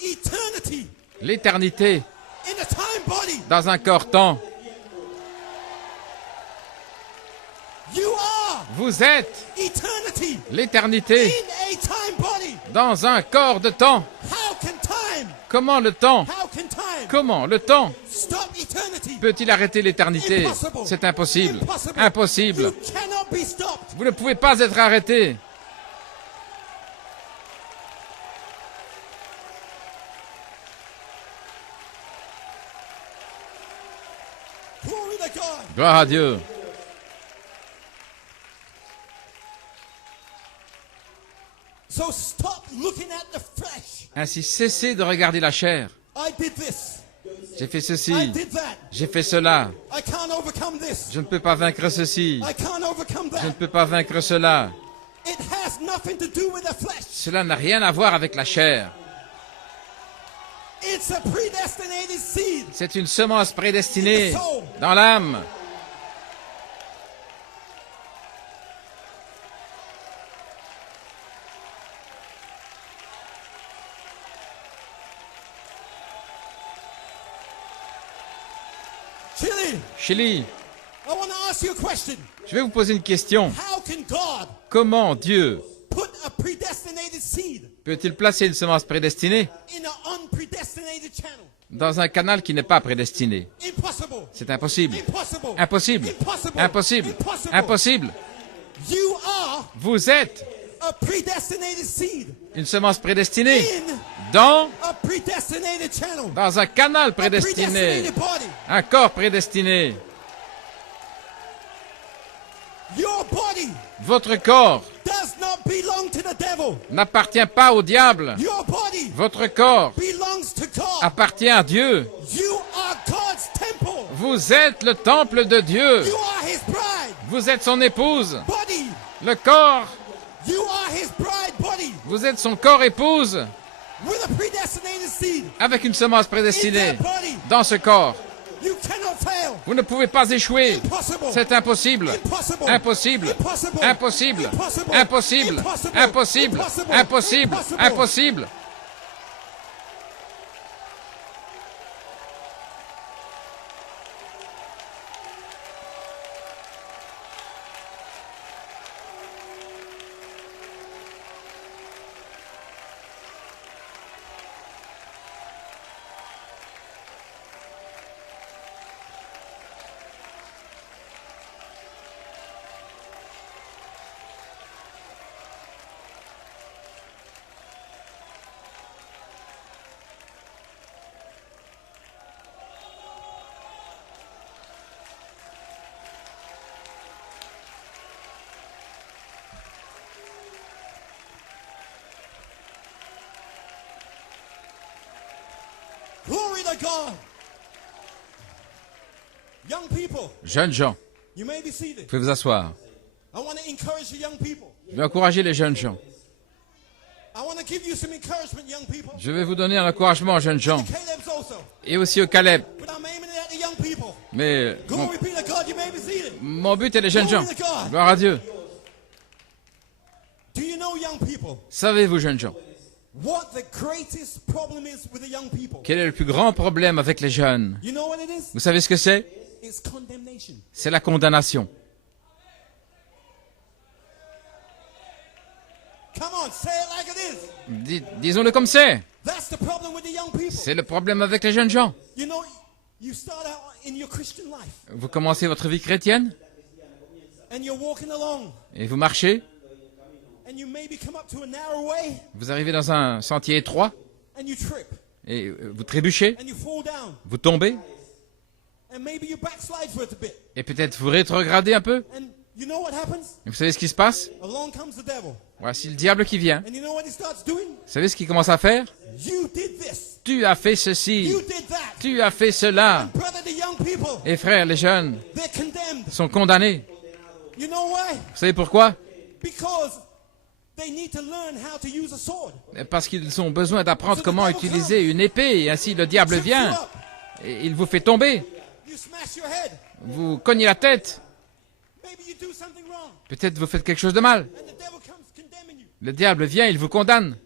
eternity l'éternité in a time body. dans un corps-temps. You are Vous êtes eternity l'éternité in a time body. dans un corps de temps. How can time? Comment le temps, How can time comment le temps stop eternity? peut-il arrêter l'éternité? Impossible. C'est impossible. Impossible. Impossible. You cannot be stopped. Vous ne pouvez pas être arrêté. Glory to God. Gloire à Dieu. So stop looking at the flesh. Ainsi, cessez de regarder la chair. I did this. J'ai fait I ceci. did that. J'ai fait cela. I can't overcome this. Je ne peux pas vaincre ceci. I can't overcome Je ne that. peux pas vaincre cela. It has nothing to do with the flesh. Cela n'a rien à voir avec la chair. It's a predestinated seed. C'est une semence prédestinée dans l'âme. Chili, I want to ask you a question. je vais vous poser une question. How can God Comment Dieu put a predestinated seed peut-il placer une semence prédestinée in an unpredestinated channel? dans un canal qui n'est pas prédestiné? Impossible. C'est impossible. Impossible. Impossible. Impossible. Impossible. Impossible. Impossible. You are Vous êtes a predestinated seed une semence prédestinée in dans a predestinated channel. dans un canal A prédestiné, predestinated body. un corps prédestiné. Your body Votre corps does not belong to the devil. n'appartient pas au diable. Your body Votre corps belongs to God. appartient à Dieu. You are God's temple. Vous êtes le temple de Dieu. You are his bride. Vous êtes son épouse. Body. Le corps, You are his bride body vous êtes son corps épouse with a predestinated seed avec une semence in prédestinée that body. dans ce corps. You cannot fail. Vous ne pouvez pas échouer. Impossible. C'est impossible. Impossible. Impossible. Impossible. Impossible. Impossible. Impossible. Impossible. Impossible. Impossible. Impossible. Impossible. Impossible. Glory to God. Young people, Jeunes gens, you may be seated. vous pouvez vous asseoir. I want to encourage the young people. Je vais encourager les jeunes gens. I want to give you some encouragement, young people. Je vais vous donner un encouragement, jeunes gens, Caleb's also. et aussi au Caleb. But I'm aiming it at the young people. Mais Glory be to God, you may be seated. mon but est les jeunes gens. Gloire à Dieu. Do you know, young people, Savez-vous, jeunes gens, what the greatest problem is with the young people? quel est le plus grand problème avec les jeunes? You know what it is? Vous savez ce que c'est? It's condemnation. C'est la condamnation. Come on, say it like it is. Disons-le comme c'est. That's the problem with the young people. C'est le problème avec les jeunes gens. You know, you start out in your Christian life Vous commencez votre vie chrétienne and you're walking along et vous marchez. and you maybe come up to a narrow way Vous arrivez dans un sentier étroit and you trip et vous trébuchez, and you fall down vous tombez and maybe you backslide for it a bit. et peut-être vous rétrogradez un peu. And you know what happens? Et vous savez ce qui se passe? Along comes the devil. Voici le diable qui vient. And you know what he starts doing? Vous savez ce qu'il commence à faire? You did this. Tu as fait ceci, You did that. tu as fait cela. Brother, the young people, Et frères, les jeunes they're condemned. sont condamnés. You know why? Vous savez pourquoi? Because they need to learn how to use a sword. Parce qu'ils ont besoin d'apprendre comment utiliser une épée. Et ainsi, le diable Trips you vient up. et il vous fait tomber. You smash your head. Vous cognez la tête. Maybe you do something wrong. Peut-être vous faites quelque chose de mal. And the devil comes condemning you. Le diable vient, il vous condamne.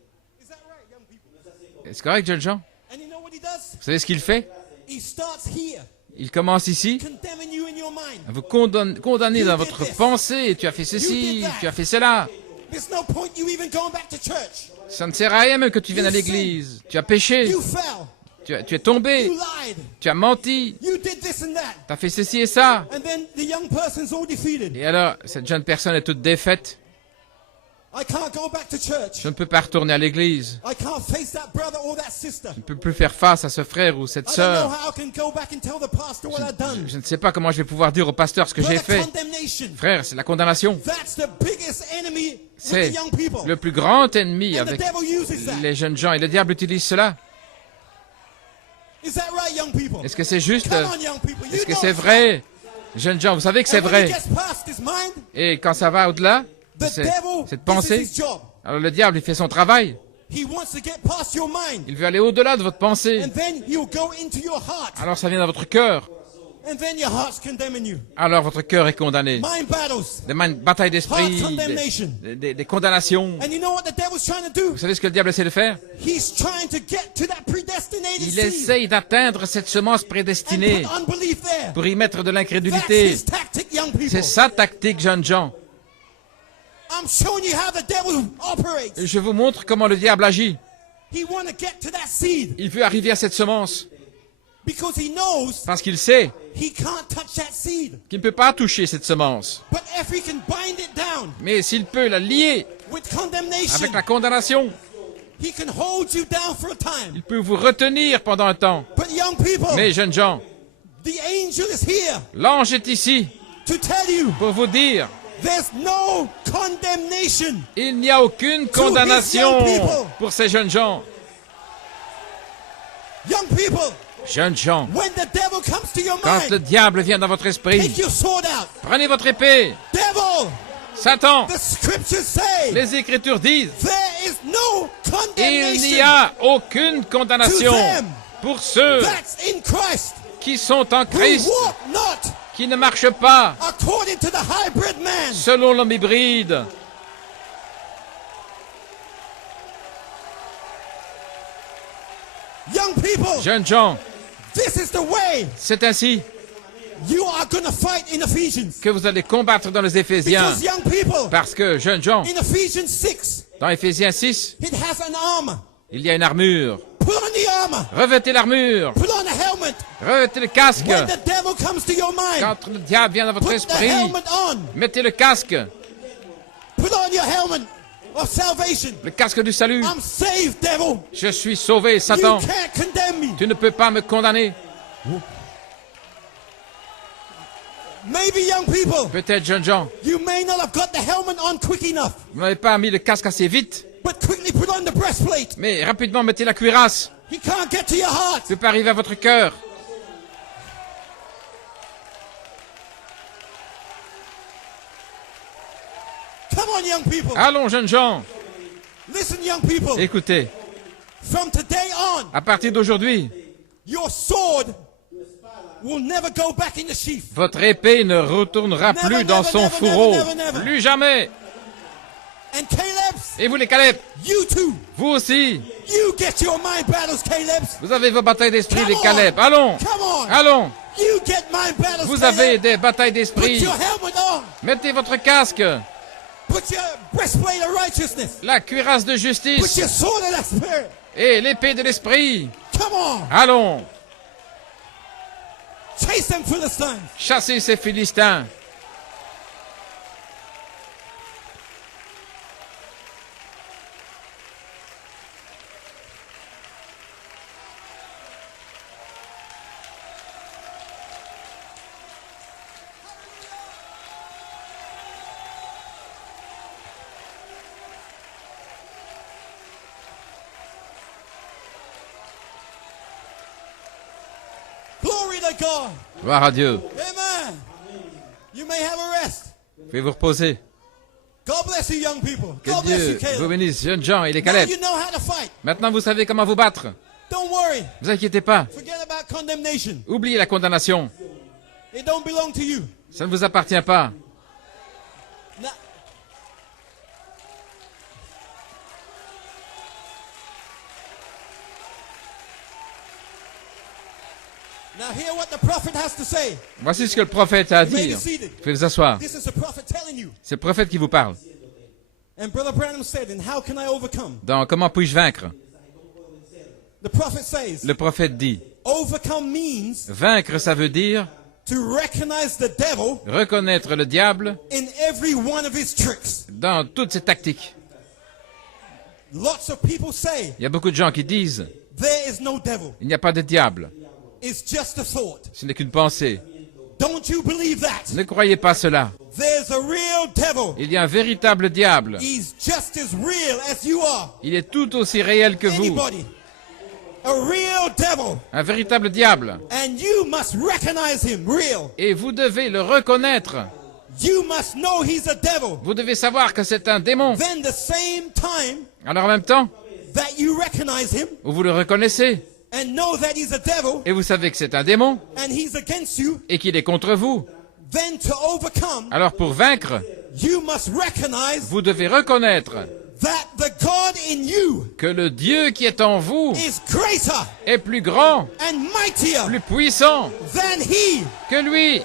Is that right, young people? Est-ce correct, jeunes gens? And you know what he does? Vous savez ce qu'il fait? He starts here, Il commence ici condemning you in your mind. à vous condamner dans votre pensée. Tu as fait ceci, tu as fait cela. There's no point you even going back to church. Ça ne sert à rien même que tu viennes à l'église. Tu as péché, You fell. tu es tombé, You lied. tu as menti, You did this and that. tu as fait ceci et ça. And then the young person's all defeated. Et alors, cette jeune personne est toute défaite. I can't go back to church. Je ne peux pas retourner à l'église. I can't face that brother or that sister. Je ne peux plus faire face à ce frère ou cette I don't know sœur. how I can go back and tell the pastor what I've done. Je ne sais pas comment je vais pouvoir dire au pasteur ce que j'ai Brother, fait. condemnation. Frère, c'est la condamnation. That's the biggest enemy with C'est the young people. le plus grand ennemi And the avec devil uses that. les jeunes gens. Et le diable utilise cela. Is that right, young people? Est-ce que c'est juste? Come on, young people. You Est-ce que know c'est it's vrai? Jeunes gens, vous savez que right. c'est And when he vrai. gets past his mind, Et quand ça va au-delà de the devil, cette this is pensée, his job. alors le diable, il fait son travail. He wants to get past your mind. Il veut aller au-delà de votre pensée. And then he'll go into your heart. Alors ça vient dans votre cœur. And then your heart's condemning you. Alors votre cœur est condamné. Mind battles. Des batailles d'esprit, Heart condemnation. des condamnations. And you know what the devil's trying to do? Vous savez ce que le diable essaie de faire? He's trying to get to that predestinated Il seed essaye d'atteindre cette semence and prédestinée put unbelief there. pour y mettre de That's l'incrédulité. his tactic, young people. C'est sa tactique, jeunes gens. I'm showing you how the devil operates. Je vous montre comment le diable agit. He want to get to that seed Il veut arriver à cette semence because he knows parce qu'il sait he can't touch that seed. qu'il ne peut pas toucher cette semence. But if he can bind it down Mais s'il peut la lier with condemnation, avec la condamnation, he can hold you down for a time. il peut vous retenir pendant un temps. But young people, Mais jeunes gens, the angel is here l'ange est ici to tell you pour vous dire, there's no condemnation. il n'y a aucune condamnation pour ces jeunes gens. Young people, Jeunes gens, when the devil comes to your quand le mind, diable vient dans votre esprit, take your sword out. prenez votre épée. Devil, Satan, the scriptures say les Écritures disent, there is no il n'y condemnation a aucune condamnation pour ceux that's in Christ qui sont en who Christ, walk not qui ne marchent pas according to the hybrid man. selon l'homme hybride. Young people, Jeunes gens, this is the way c'est ainsi you are going to fight in Ephesians. que vous allez combattre dans les Éphésiens. Because young people, Parce que, jeunes gens, in Ephesians 6, dans Éphésiens 6, it has an armor. il y a une armure. Put on the armor. Revêtez l'armure. Put on a helmet. Revêtez le casque. When the devil comes to your mind, Quand le diable vient dans votre put the esprit, helmet on. mettez le casque. Put on your helmet of salvation. Le casque du salut. I'm saved, devil. Je suis sauvé, You Satan. can't condemn me. Tu ne peux pas me condamner. Maybe young people, Peut-être, jeunes gens, you may not have got the helmet on quick enough, vous n'avez pas mis le casque assez vite. but quickly put on the breastplate. Mais rapidement, mettez la cuirasse. He can't get to your heart. Tu ne peux pas arriver à votre cœur. Come on, young people. Allons, jeunes gens. Listen, young people. Écoutez, From today on, à partir d'aujourd'hui, your sword will never go back in the sheath. votre épée ne retournera Never, plus dans never, son never, fourreau. never, never, never. Plus jamais. And Caleb's, Et vous les Caleb, you too. vous aussi, You get your mind battles, Caleb's. vous avez vos batailles d'esprit, Come les on. Caleb. Allons, Come on. allons. You get mind battles, Vous Caleb. avez des batailles Put d'esprit. your helmet on. Mettez votre casque, Put your breastplate of righteousness. la cuirasse de Put justice your sword of that spirit. et l'épée de l'esprit. Come on. Allons, Chase them Philistines. chassez ces Philistins. Glory to God. Gloire à Dieu. Amen. You may have a rest. Vous pouvez vous reposer. God bless you, young people. Que God bless you, Dieu vous Caleb. bénisse, jeunes gens et les Now Caleb. you know how to fight. Maintenant, vous savez comment vous battre. Don't worry. Ne vous inquiétez pas. Forget about condemnation. Oubliez la condamnation. It don't belong to you. Ça ne vous appartient pas. Now, now hear what the prophet has to say. Voici ce que le prophète a à You may be dire. seated. Vous pouvez vous asseoir. This is the prophet telling you. C'est le prophète qui vous parle. And Brother Branham said, and how can I overcome? Dans Comment puis-je vaincre? The prophet says, Le prophète dit, overcome means vaincre, ça veut dire to recognize the devil reconnaître le diable in every one of his tricks. dans toutes ses tactiques. Lots of people say, Il y a beaucoup de gens qui disent, there is no devil. il n'y a pas de diable. It's just a thought. Ce n'est qu'une pensée. Don't you believe that? Ne croyez pas cela. There's a real devil. Il y a un véritable diable. He's just as real as you are. Il est tout aussi réel que vous. Anybody. A real devil. Un véritable diable. And you must recognize him real. Et vous devez le reconnaître. You must know he's a devil. Vous devez savoir que c'est un démon. Then the same time Alors en même temps, that you recognize him où vous le reconnaissez and know that he's a devil et vous savez que c'est un démon and he's against you, et qu'il est contre vous, then to overcome, alors pour vaincre, you must recognize vous devez reconnaître that the God in you que le Dieu qui est en vous is greater est plus grand, and mightier plus puissant than he. que lui.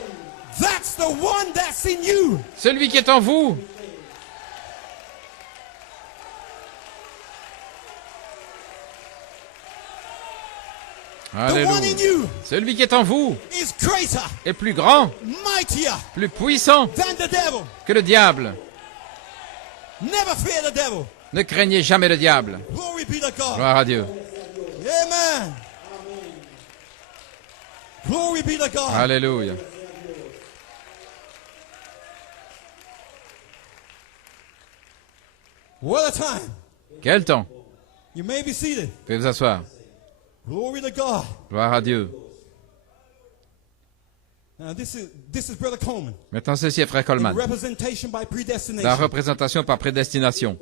That's the one that's in you. Celui qui est en vous. The one in Alléluia. you Celui qui est en vous is greater, est plus grand, mightier plus puissant than the devil. que le diable. Never fear the devil. Ne craignez jamais le diable. Glory be to God. Gloire à Dieu. Amen. Glory be to God. Alléluia. What a time. Quel temps. You may be seated. Vous pouvez vous asseoir. Glory to God. Gloire à Dieu. Now this is Brother Coleman. Maintenant, ceci est Frère Coleman. Representation by La predestination. représentation par prédestination.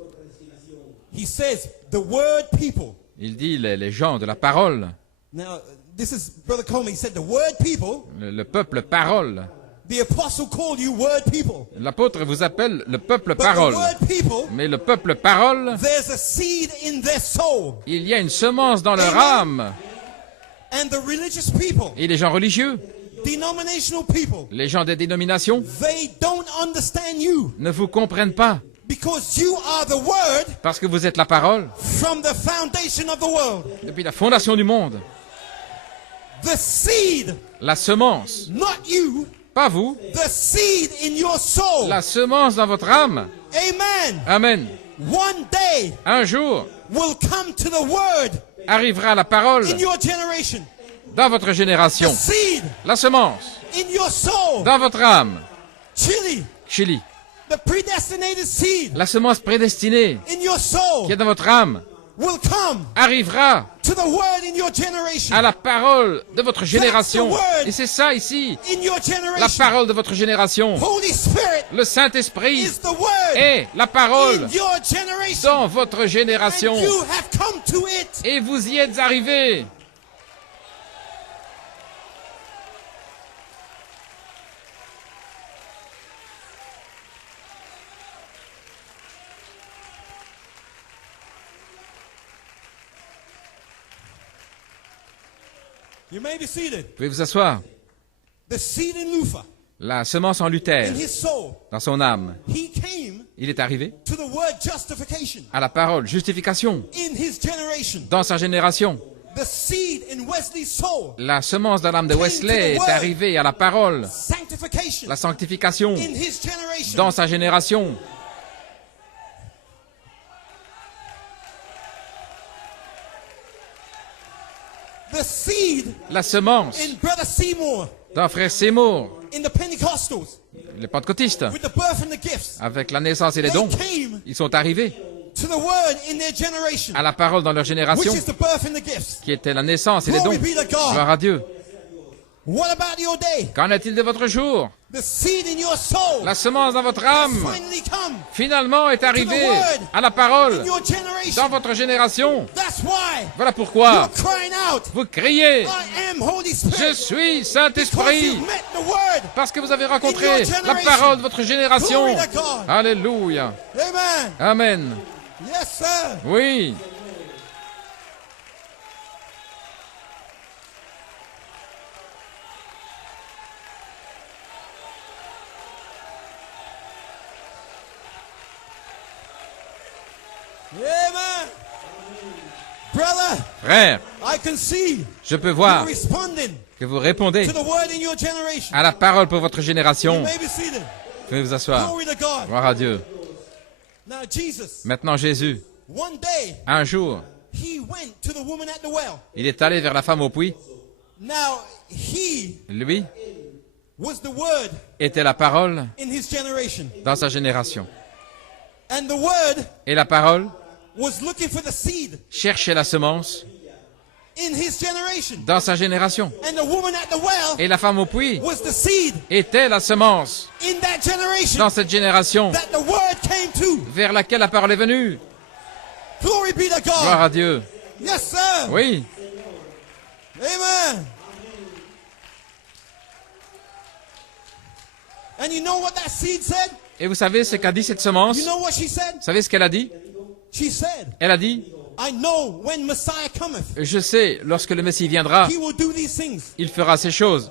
He says the word people. Il dit les gens de la parole, Now this is Brother Coleman. He said the word people. le peuple parole. The apostle called you word people. L'apôtre vous appelle le peuple But the parole. word people, Mais le peuple parole, there's a seed in their soul. il y a une semence dans leur Amen. âme. And the religious people, Et les gens religieux, denominational people, les gens des dénominations, they don't understand you ne vous comprennent pas. because you are the word Parce que vous êtes la parole from the foundation of the world. depuis la fondation du monde. The seed, La semence, not you, pas vous, the seed in your soul. la semence dans votre âme. Amen. Amen. One day Un jour will come to the word arrivera la parole in your generation. dans votre The génération. seed La semence in your soul. dans votre âme. Chili, Chili. the predestinated seed La semence prédestinée in your soul qui est dans votre âme will come arrivera to To the word in your generation. à la parole de votre génération. Et c'est ça ici, In your la generation. parole de votre génération. Holy Spirit Le Saint-Esprit is the word est la parole in your generation. dans votre génération. And you have come to it. Et vous y êtes arrivés. You may be seated. Vous pouvez vous asseoir. The seed in Luther, La semence en Luther, in his soul, dans son âme, he came il est arrivé to the word justification à la parole justification in his generation. dans sa génération. The seed in Wesley's soul, La semence dans l'âme de Wesley est arrivée à la parole, sanctification la sanctification in his generation. dans sa génération. The seed La semence in Brother Seymour, dans Frère Seymour, in the Pentecostals, les pentecôtistes, with the birth and the gifts. avec la naissance et les They dons, came ils sont arrivés to the word in their generation, à la parole dans leur which génération, is the birth and the gifts. qui était la naissance et les dons. Glory be to God. Gloire à Dieu. What about your day? Qu'en est-il de votre jour? The seed in your soul La semence dans votre has âme, finally come finalement, est arrivée à la parole in your generation. dans votre génération. That's why Voilà you're pourquoi crying out, vous criez, I am Holy je Spirit, suis because Saint-Esprit, you've met the word. parce que vous avez rencontré la parole de votre génération. Glory to God. Alléluia. Amen. Amen. Yes, sir. Oui. Amen. Brother, Frère, I can see je peux you voir responding que vous répondez to the word in your generation. à la parole pour votre You génération. may be seated. Vous pouvez vous asseoir. Glory to God. Gloire à Dieu. Now, Jesus, Maintenant, Jésus, one day, un jour, he went to the woman at the well. il est allé vers la femme au puits. Now, he Lui was the word était la parole in his generation. dans sa génération. And the word Et la parole was looking for the seed cherchait la semence in his generation. dans sa génération. And the woman at the well Et la femme au puits was the seed était la semence in that generation dans cette génération that the word came to. vers laquelle la parole est venue. Glory be to Gloire God. à Dieu. Yes, sir. Oui. Amen. And you know what that seed said? Et vous savez ce qu'a dit cette semence? You know what she said? Vous savez ce qu'elle a dit? She said, Elle a dit, I know when Messiah cometh, je sais, lorsque le Messie viendra, he will do these things. il fera ces choses.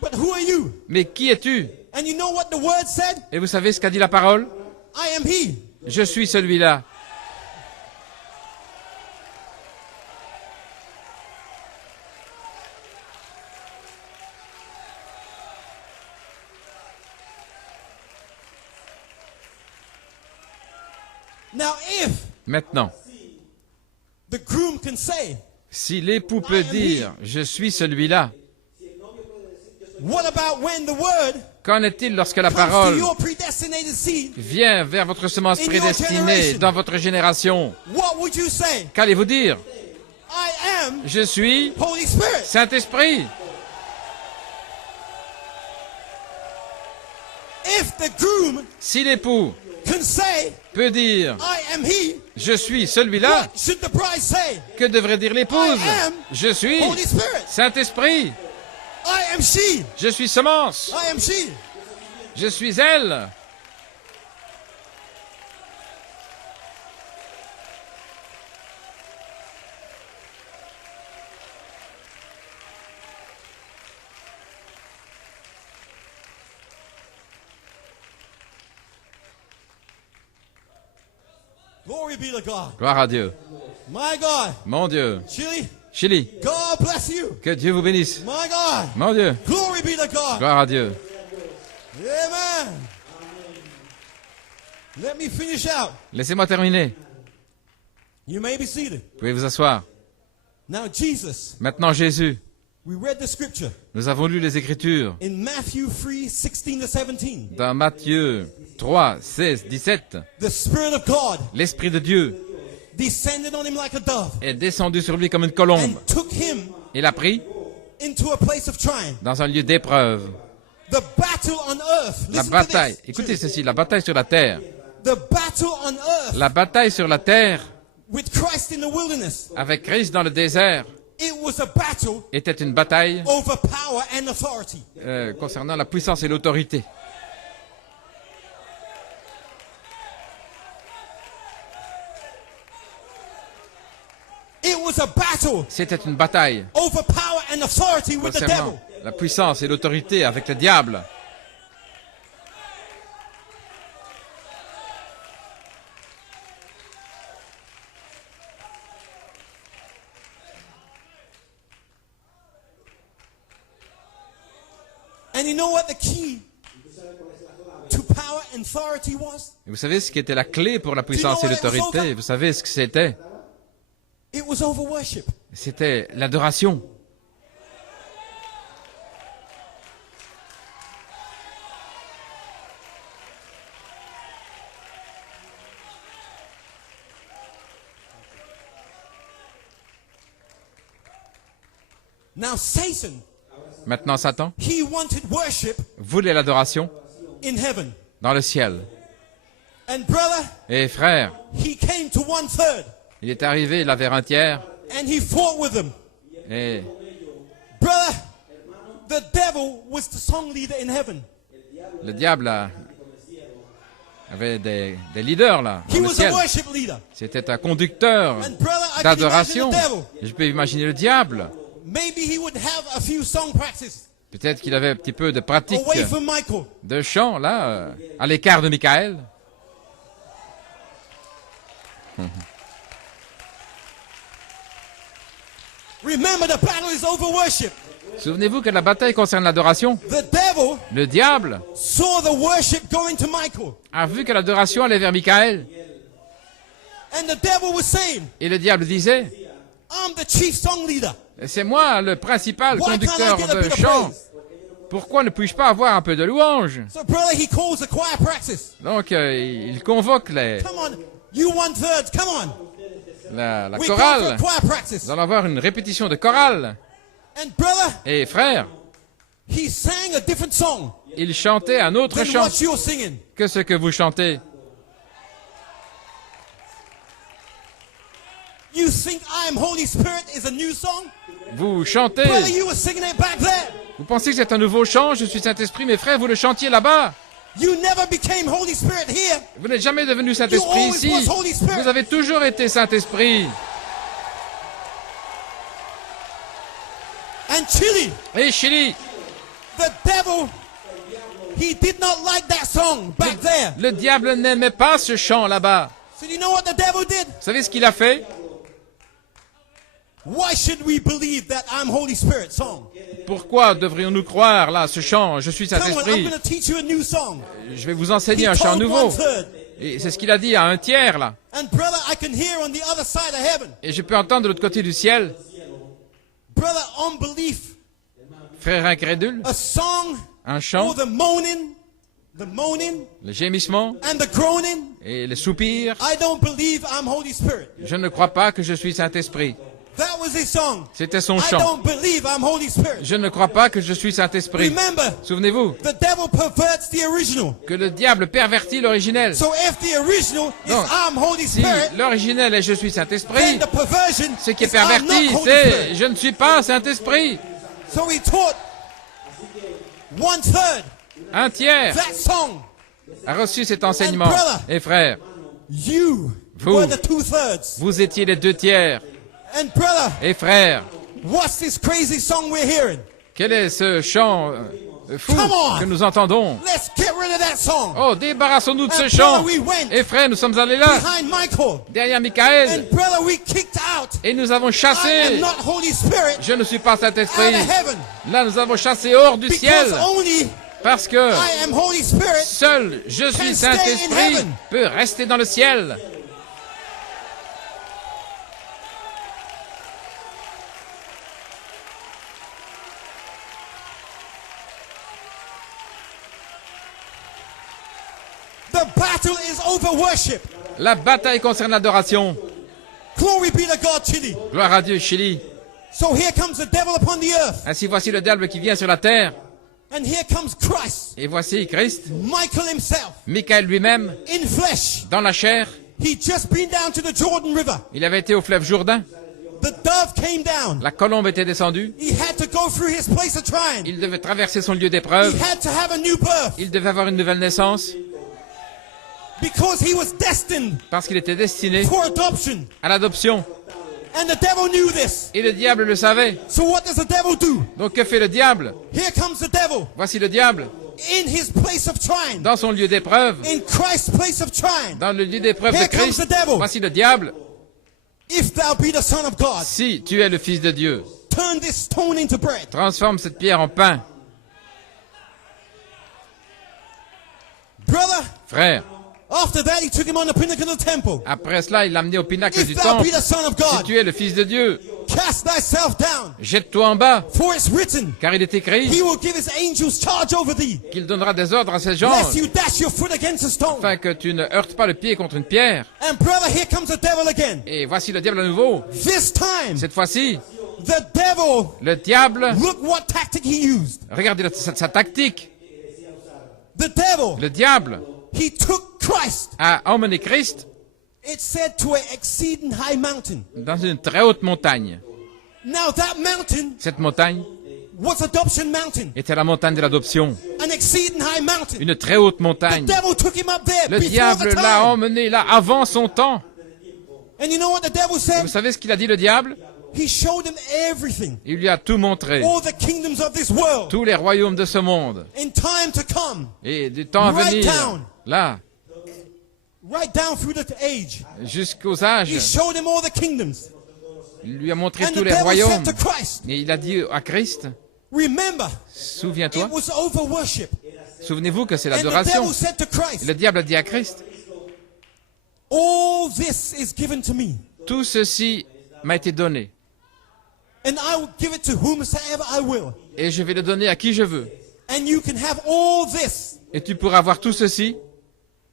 But who are you? Mais qui es-tu? And you know what the word said? Et vous savez ce qu'a dit la parole? I am he. Je suis celui-là. Now, if Maintenant, the groom can say, si l'époux peut dire, je suis celui-là, what about when the word qu'en est-il lorsque la comes to parole your predestinated seed? vient vers votre semence In your prédestinée generation. dans votre génération? What would you say? Qu'allez-vous dire? I am Je suis Holy Spirit. Saint-Esprit. If the groom Si l'époux can say, peut dire, I am he, je suis celui-là, what should the bride say? que devrait dire l'épouse? I am Je suis Holy Spirit. Saint-Esprit. I am she. Je suis semence. I am she. Je suis elle. Glory be to God. Gloire à Dieu. My God. Mon Dieu. Chili, Chili, God bless you. que Dieu vous bénisse. My God. Mon Dieu. Glory be to God. Gloire à Dieu. Amen. Let me finish out. Laissez-moi terminer. You may be seated. Vous pouvez vous asseoir. Now, Jesus, Maintenant, Jésus. we read the scripture Nous avons lu les Écritures in Matthew 3, 16 to 17. dans Matthieu 3, 16, 17. The Spirit of God L'Esprit de Dieu descended on him like a dove est descendu sur lui comme une colombe. and took him Il l'a pris into a place of triumph. dans un lieu d'épreuve. The battle on earth. La Listen bataille, to this. écoutez ceci, la bataille sur la terre. The battle on earth La bataille sur la terre with Christ in the wilderness. avec Christ dans le désert It was a battle était une bataille over power and authority. concernant la puissance et l'autorité. It was a battle C'était une bataille over power and authority with the devil. concernant la puissance et l'autorité avec le diable. And you know what the key to power and authority was? Et vous savez ce qui était la clé pour la puissance et l'autorité? Vous savez ce que c'était? It was over worship. C'était l'adoration. Now Satan, Maintenant, Satan he wanted worship voulait l'adoration in heaven. dans le ciel. And brother, Et frère, he came to 1/3 il est arrivé, il avait un tiers, and he fought with them. et Brother, the devil was the song leader in heaven. le diable avait des leaders là, He dans le was a ciel. worship leader. C'était un conducteur And brother, I can imagine d'adoration. the devil. Et je peux imaginer le diable. Maybe he would have a few song practice Peut-être qu'il avait un petit peu de pratique away from Michael. de chant là, à l'écart de Michael. Remember, the battle is over worship. Souvenez-vous que la bataille concerne l'adoration. The devil Le diable saw the worship going to Michael. a vu que l'adoration allait vers Michael. And the devil was saying, Et le diable disait, I'm the chief song leader. c'est moi le principal Why can't I conducteur get a de bit of chant. praise? Pourquoi ne puis-je pas avoir un peu de louange? So brother, he calls a choir practice. Donc il convoque Come on, you 1/3, come on. la We go for chorale. a choir practice. Nous allons avoir une répétition de chorale. And brother, Et frère, he sang a different song il chantait un autre than chant what you're singing. que ce que vous chantez. You think I am Holy Spirit is a new song? Vous chantez. Brother, you were singing it back there. Vous pensez que c'est un nouveau chant? Je suis Saint-Esprit, mes frères, vous le chantiez là-bas. You never became Holy Spirit here. Vous n'êtes jamais devenu Saint-Esprit You always ici. was Holy Spirit. Vous avez toujours été Saint-Esprit. And Chile, Et Chili, the devil, he did not like that song back there. le diable n'aimait pas ce chant là-bas. So you know what the devil did? Vous savez ce qu'il a fait? Why should we believe that I'm Holy Spirit song? Pourquoi devrions-nous croire là ce chant? Je suis Come on, I'm Saint-Esprit. going to teach you a new song. Je vais vous He enseigner un chant told nouveau. 1/3. Et c'est ce qu'il a dit à un tiers là. And brother, I can hear on the other side of heaven. Et je peux entendre de l'autre côté du ciel, Brother, unbelief. frère incrédule, A song un or chant, the moaning le gémissement and the groaning. et les soupirs. I don't believe I'm Holy Spirit. Je ne crois pas que je suis Saint-Esprit. That was his song. C'était son I chant. don't believe I'm Holy Spirit. Je ne crois pas que je suis Saint-Esprit. Remember, Souvenez-vous the devil perverts the original. que le diable pervertit l'originel. So if the original is Donc, I'm Holy Si Spirit, l'originel est je suis then Saint-Esprit, the perversion ce qui est is I'm not perverti, Holy c'est Spirit. je ne suis pas Saint-Esprit. So he taught 1/3 Un tiers that song. a reçu cet enseignement. brother. Et frère, You Vous. were the 2/3. vous étiez les deux tiers. And brother, Et frère, what's this crazy song we're hearing? quel est ce chant fou Come on. que nous entendons? Let's get rid of that song. Oh, débarrassons-nous de ce And chant. brother, we went Et frère, nous sommes allés là, behind Michael. derrière Michael, And brother, we kicked out. et nous avons I am chassé. not Holy Spirit Je ne suis pas out Saint-Esprit. of heaven. Là, nous avons chassé hors du ciel. Because only Parce que I am Holy Spirit. seul je suis can stay in Saint-Esprit heaven. peut rester dans le ciel. The battle is over worship. La bataille concerne l'adoration. Glory be to God, Chile. Gloire à Dieu, Chili. So here comes the devil upon the earth. Ainsi voici le diable qui vient sur la terre. And here comes Christ, Et voici Christ, Michael himself, Michael lui-même, in flesh. dans la chair. He just been down to the Jordan River. Il avait été au fleuve Jourdain. The dove came down. La colombe était descendue. He had to go through his place of trying. Il devait traverser son lieu He d'épreuve. had to have a new birth Il devait avoir une nouvelle naissance because he was destined parce qu'il était destiné for adoption. à l'adoption. And the devil knew this. Et le diable le savait. So what does the devil do? Donc que fait le diable? Here comes the devil Voici le diable in his place of trying. dans son lieu d'épreuve, In Christ's place of trying. dans le lieu d'épreuve de Here comes Christ. the devil. Voici le diable. If thou be the Son of God, Si tu es le Fils de Dieu, turn this stone into bread. transforme cette pierre en pain. Brother, Frère, after that he took him on the pinnacle of the temple. après cela, il l'a amené au pinacle du If thou temple. be the Son of Si God, tu es le Fils de Dieu, cast thyself down. jette-toi en bas, For it's written, car il est écrit he will give his angels charge over thee, qu'il donnera des ordres à ses lest gens, you dash your foot against a stone. afin que tu ne heurtes pas le pied contre une pierre. And brother, here comes the devil again. Et voici le diable à nouveau. This time, Cette fois-ci, the devil, le diable, look what tactic he used. regardez sa tactique. The devil, Le diable he took Christ, a emmené Christ it said, to an exceeding high mountain. dans une très haute montagne. Now that mountain Cette montagne was Adoption Mountain, était la montagne de l'adoption. an exceeding high mountain. Une très haute The montagne. devil took him up there Le before diable the l'a time. emmené là avant son temps. And you know what the devil Vous said? savez ce qu'il a dit, le diable? He showed him everything, Il lui a tout montré. all the kingdoms of this world, Tous les royaumes de ce monde. in time to come, Et du temps à Right venir. down. Là, right down through the age. jusqu'aux He âges. showed him all the kingdoms. Il lui a montré And tous the les devil royaumes. said to Christ, Et il a dit à Christ, remember, souviens-toi, it was over worship. souvenez-vous que c'est And the l'adoration. devil said to Et Christ, le diable a dit à Christ, all this is given to me, tout ceci m'a été donné. and I will give it to whomsoever I will. Et je vais le donner à qui je veux. And you can have all this Et tu pourras avoir tout ceci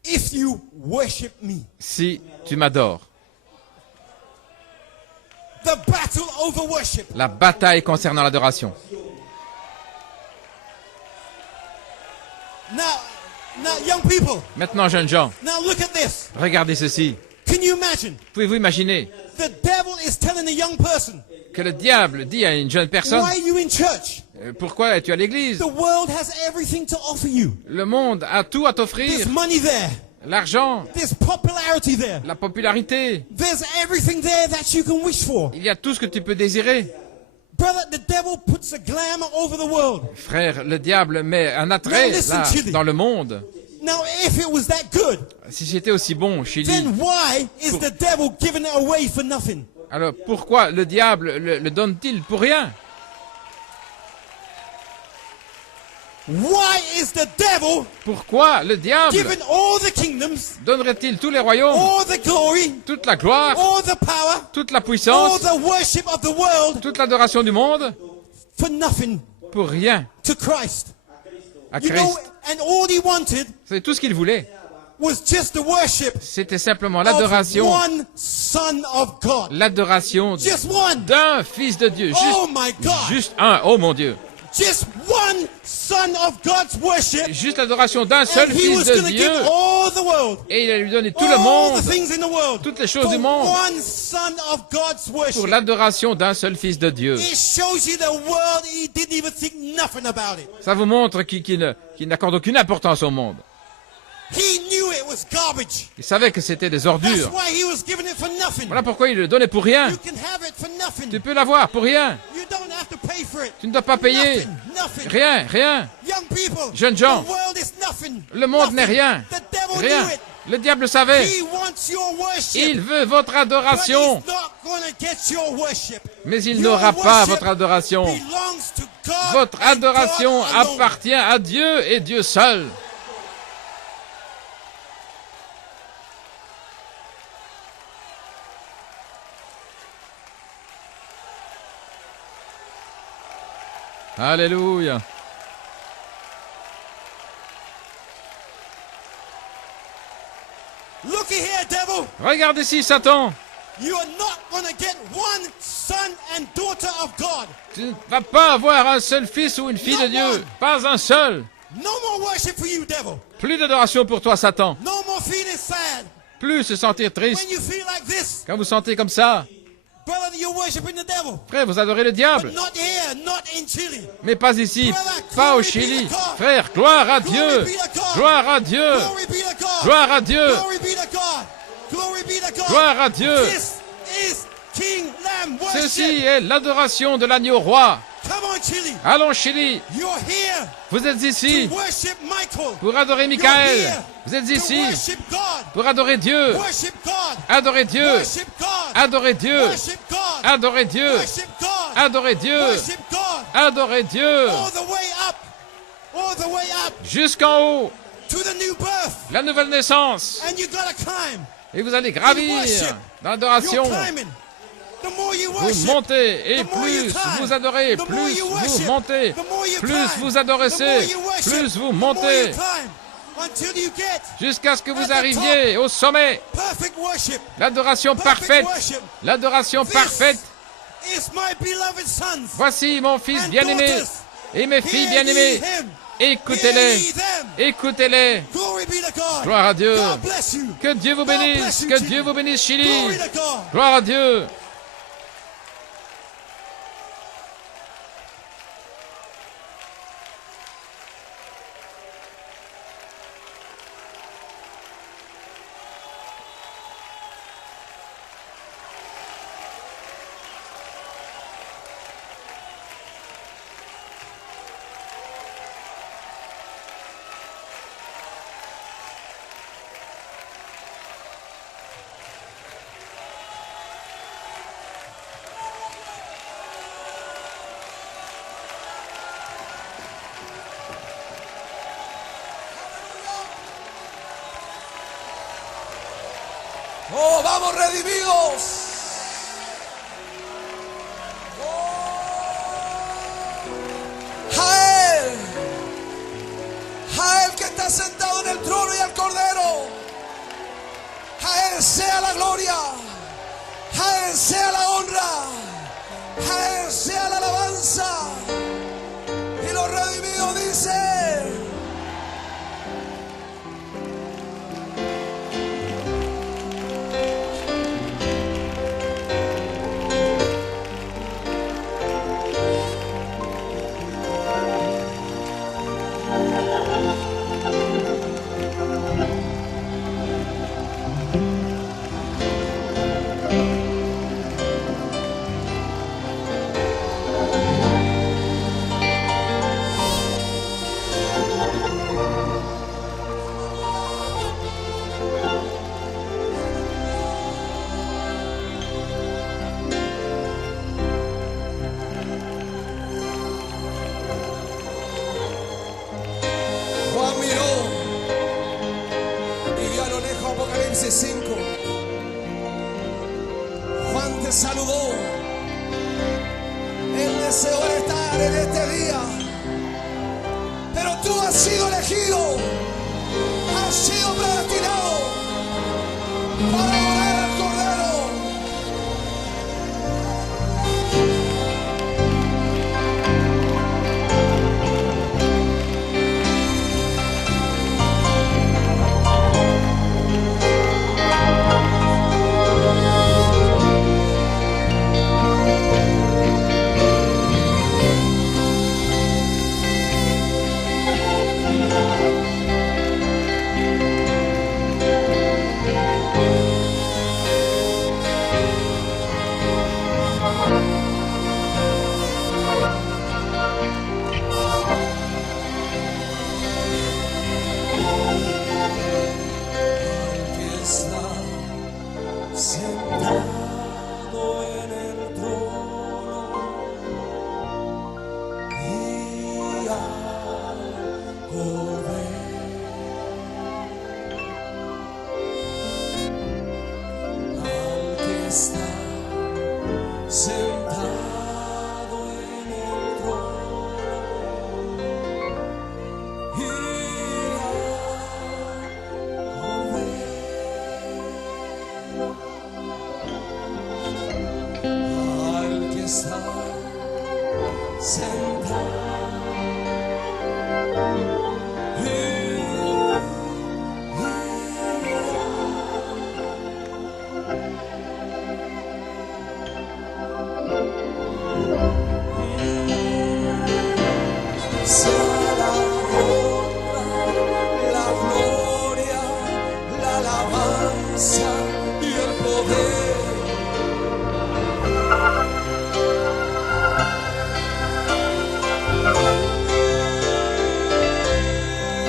if you worship me. si tu m'adores. The battle over worship. La bataille concernant l'adoration. Now, young people, Maintenant, jeunes gens, now look at this. regardez ceci. Can you imagine? Pouvez-vous imaginer The devil is telling a young person, que le diable dit à une jeune personne, why are you in church? pourquoi es-tu à l'église? The world has everything to offer you. Le monde a tout à t'offrir. There's money there. L'argent, There's popularity there. la popularité. There's everything there that you can wish for. Il y a tout ce que tu peux désirer. Brother, the devil puts a glamour over the world. Frère, le diable met un attrait Now listen, là, Chili. dans le monde. Now, if it was that good, Si c'était aussi bon, Chili, then why is the devil giving it away for nothing? alors pourquoi le diable le donne-t-il pour rien? Why is the devil Pourquoi le diable giving all the kingdoms, donnerait-il tous les royaumes, all the glory, toute la gloire, all the power, toute la all puissance, the worship of the world toute l'adoration du monde for nothing pour rien to Christ? à You know, Christ? and all he wanted C'est tout ce qu'il voulait. was just the worship C'était simplement of l'adoration, one Son of God. l'adoration Just one. d'un fils de Dieu. Oh my God. Juste un, oh mon Dieu. Just one Son of God's worship. Juste l'adoration d'un seul And he fils was de going to Dieu. give all the world, Et il a lui donné tout le all monde the things in the world, toutes les choses for du monde. one Son of God's pour worship. l'adoration d'un seul fils de Dieu. It shows you the world, he didn't even think nothing about it. Ça vous montre qu'il n'accorde aucune importance au monde. He knew it was garbage. Il savait que c'était des That's ordures. why he was giving it for nothing. Voilà pourquoi il le donnait pour rien. You can have it for nothing. Tu peux l'avoir pour rien. You don't have to pay for it. Tu ne dois pas payer. Nothing. Rien, rien. Young people, Jeunes gens, the world is nothing. Le monde n'est Nothing. rien. The devil Rien. knew it. Le diable le savait. He wants your worship. Il veut votre But adoration. he's not gonna get your worship. Mais il Your n'aura pas worship votre adoration. belongs to God Votre and adoration God alone. appartient à Dieu et Dieu seul. Alléluia. Look here, devil. Regarde ici, Satan. You are not going to get one son and daughter of God. Tu ne vas pas avoir un seul fils ou une fille de Dieu. Pas un seul. No more worship for you, devil. Plus d'adoration pour toi, Satan. No more feeling sad. Plus se sentir triste. When you feel like this, Quand vous sentez comme ça, brother, you're worshiping the devil. frère, vous adorez le diable. But not here, not in Chile. Mais pas ici, pas au Chili. Frère, gloire à Dieu. Gloire à Dieu. Glory be to God. Gloire à Dieu. Glory be to God. Glory be to God. Gloire à Dieu. This is King Lamb worship. Ceci est l'adoration de l'agneau roi. Come on, Chile. Allons, Chili. You're here Vous êtes ici to worship Michael. pour adorer You're Michael. here Vous êtes to ici worship God. pour adorer Dieu. Worship God. Adorer Dieu. Worship God. Adorer Dieu. Worship God. Adorer Dieu. Worship God. Adorer Dieu. Worship God. Adorer Dieu. All the way up. All the way up Jusqu'en haut, to the new birth. la nouvelle naissance. And you gotta climb. Et vous allez gravir dans l'adoration. You're climbing. The more you Vous worship, montez et the more you plus climb. vous adorez, The more plus you vous worship, montez, the more you plus climb. vous The more adorez, you worship, plus vous the more montez, you climb. Until you get jusqu'à ce que vous at the arriviez au sommet. perfect worship. L'adoration Perfect parfaite, worship. l'adoration This parfaite. is my beloved sons. Voici mon fils and bien-aimé daughters. et mes filles Hear ye bien-aimées. him. Écoutez-les, Hear ye them. écoutez-les. Glory be to God. Gloire à Dieu. God bless you. Que Dieu vous God bless bénisse, you, que Chile. Dieu vous bénisse, Chili. Glory to God. Gloire à Dieu. Oh, vamos redimidos. A él que está sentado en el trono y al cordero. A él sea la gloria. A él sea la honra. A él sea la alabanza. Y los redimidos dicen: Juan miró y vio a lo lejos Apocalipsis 5. Juan te saludó. Él deseó estar en este día, pero tú has sido elegido, has sido predestinado para adorar al Cordero. Que está sentado en el trono y al Cordero, al que está sentado en el trono y al Cordero. Sea la honra, la gloria, la alabanza y el poder.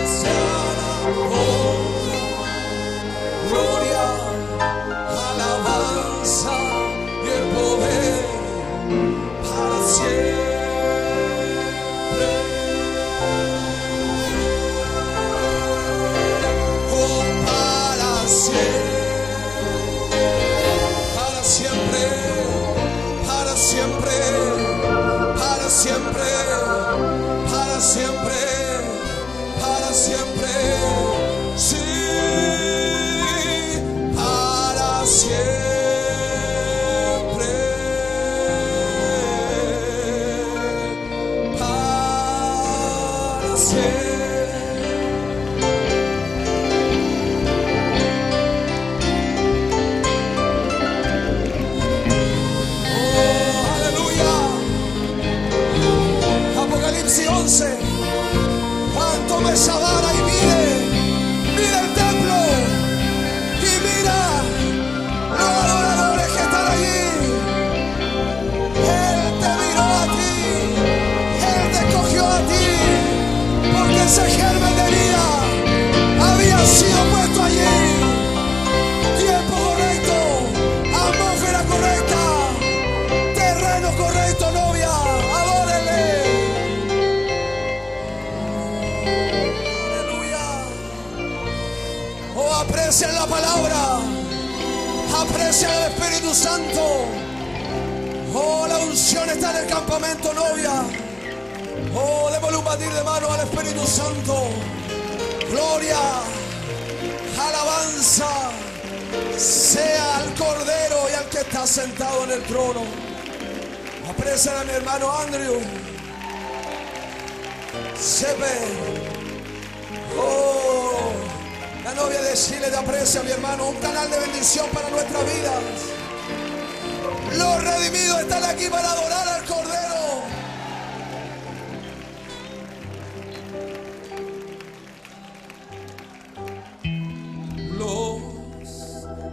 Sea la honra, gloria, alabanza y el poder para siempre. Siempre, para siempre, para siempre, para siempre, sí, para siempre, para siempre. Apocalipsis 11, cuánto me sabara y mira el templo y mira los adoradores que están allí. Él te miró a ti, Él te escogió a ti, porque ese germen de vida había sido puesto allí. Tiempo correcto, atmósfera correcta, terreno correcto, novia, adórele. Oh, aprecien la palabra, aprecien el Espíritu Santo. Oh, la unción está en el campamento, novia. Oh, démosle un batir de mano al Espíritu Santo. Gloria, alabanza sea al Cordero y al que está sentado en el trono. Aprecien a mi hermano Andrew. Sepe. Oh, la novia de Chile te aprecia, mi hermano. Un canal de bendición para nuestra vida. Los redimidos están aquí para adorar al Cordero. Los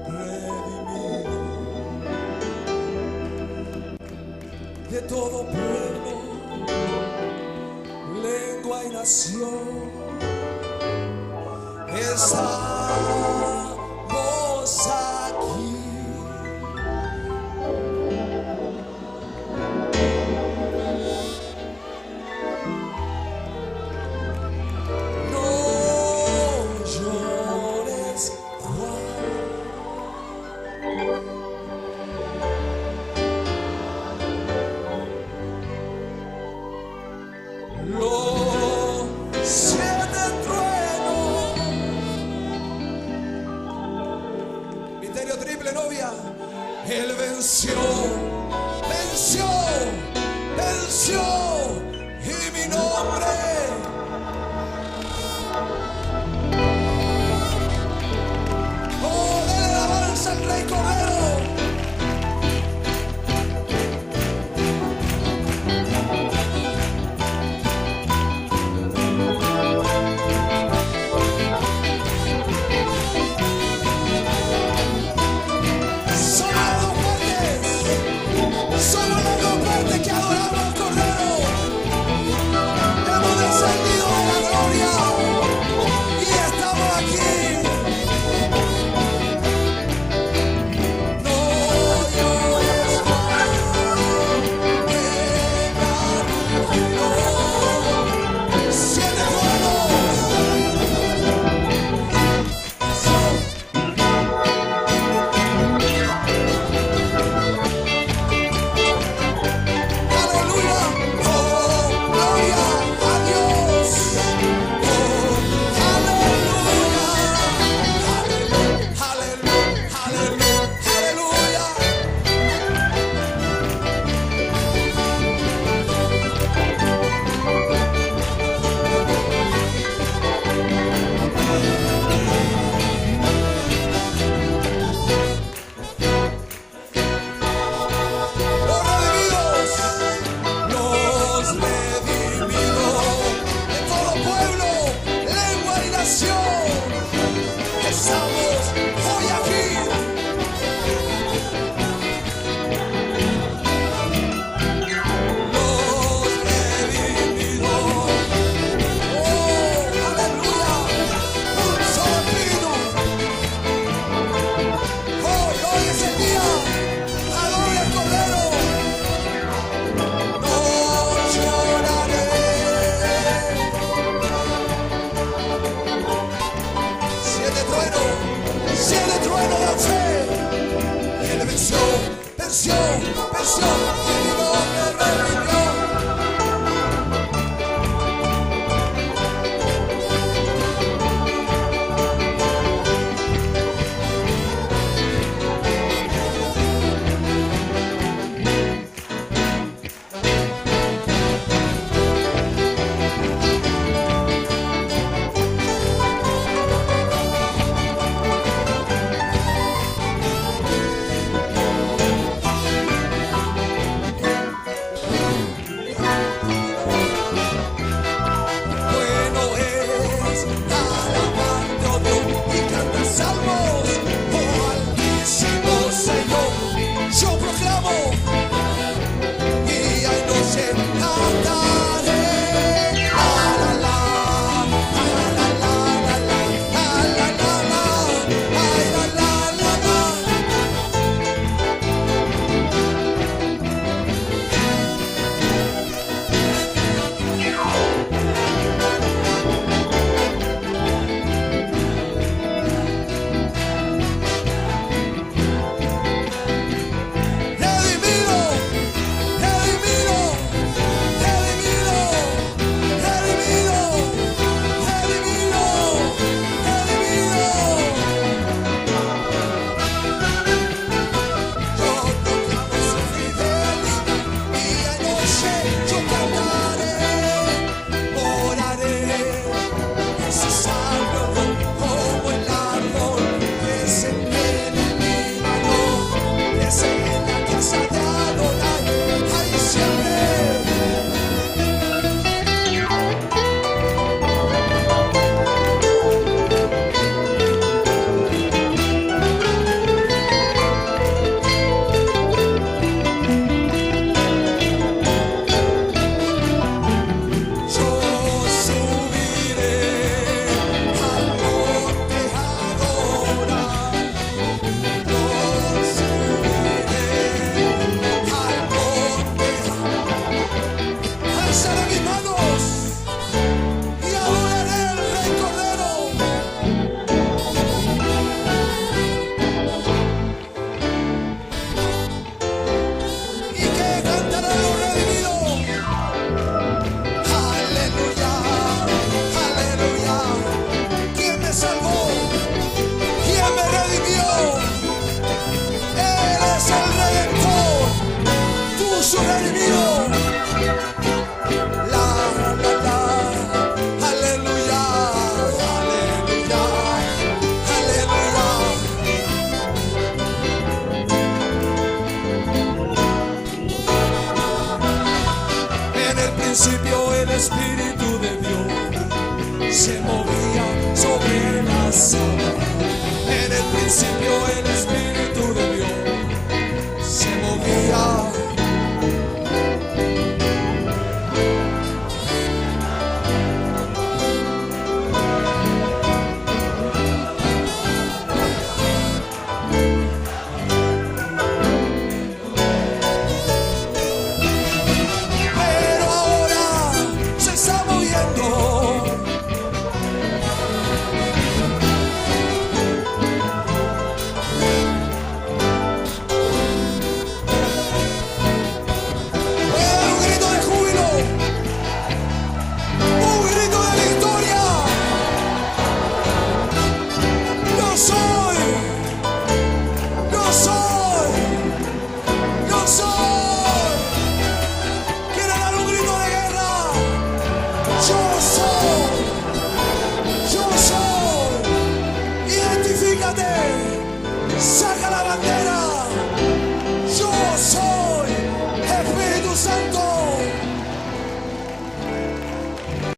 redimidos de todo pueblo, lengua y nación. Estamos aquí. No llores, Juan. Los 7 truenos. Misterio triple, novia. Él venció, venció, venció. Y mi nombre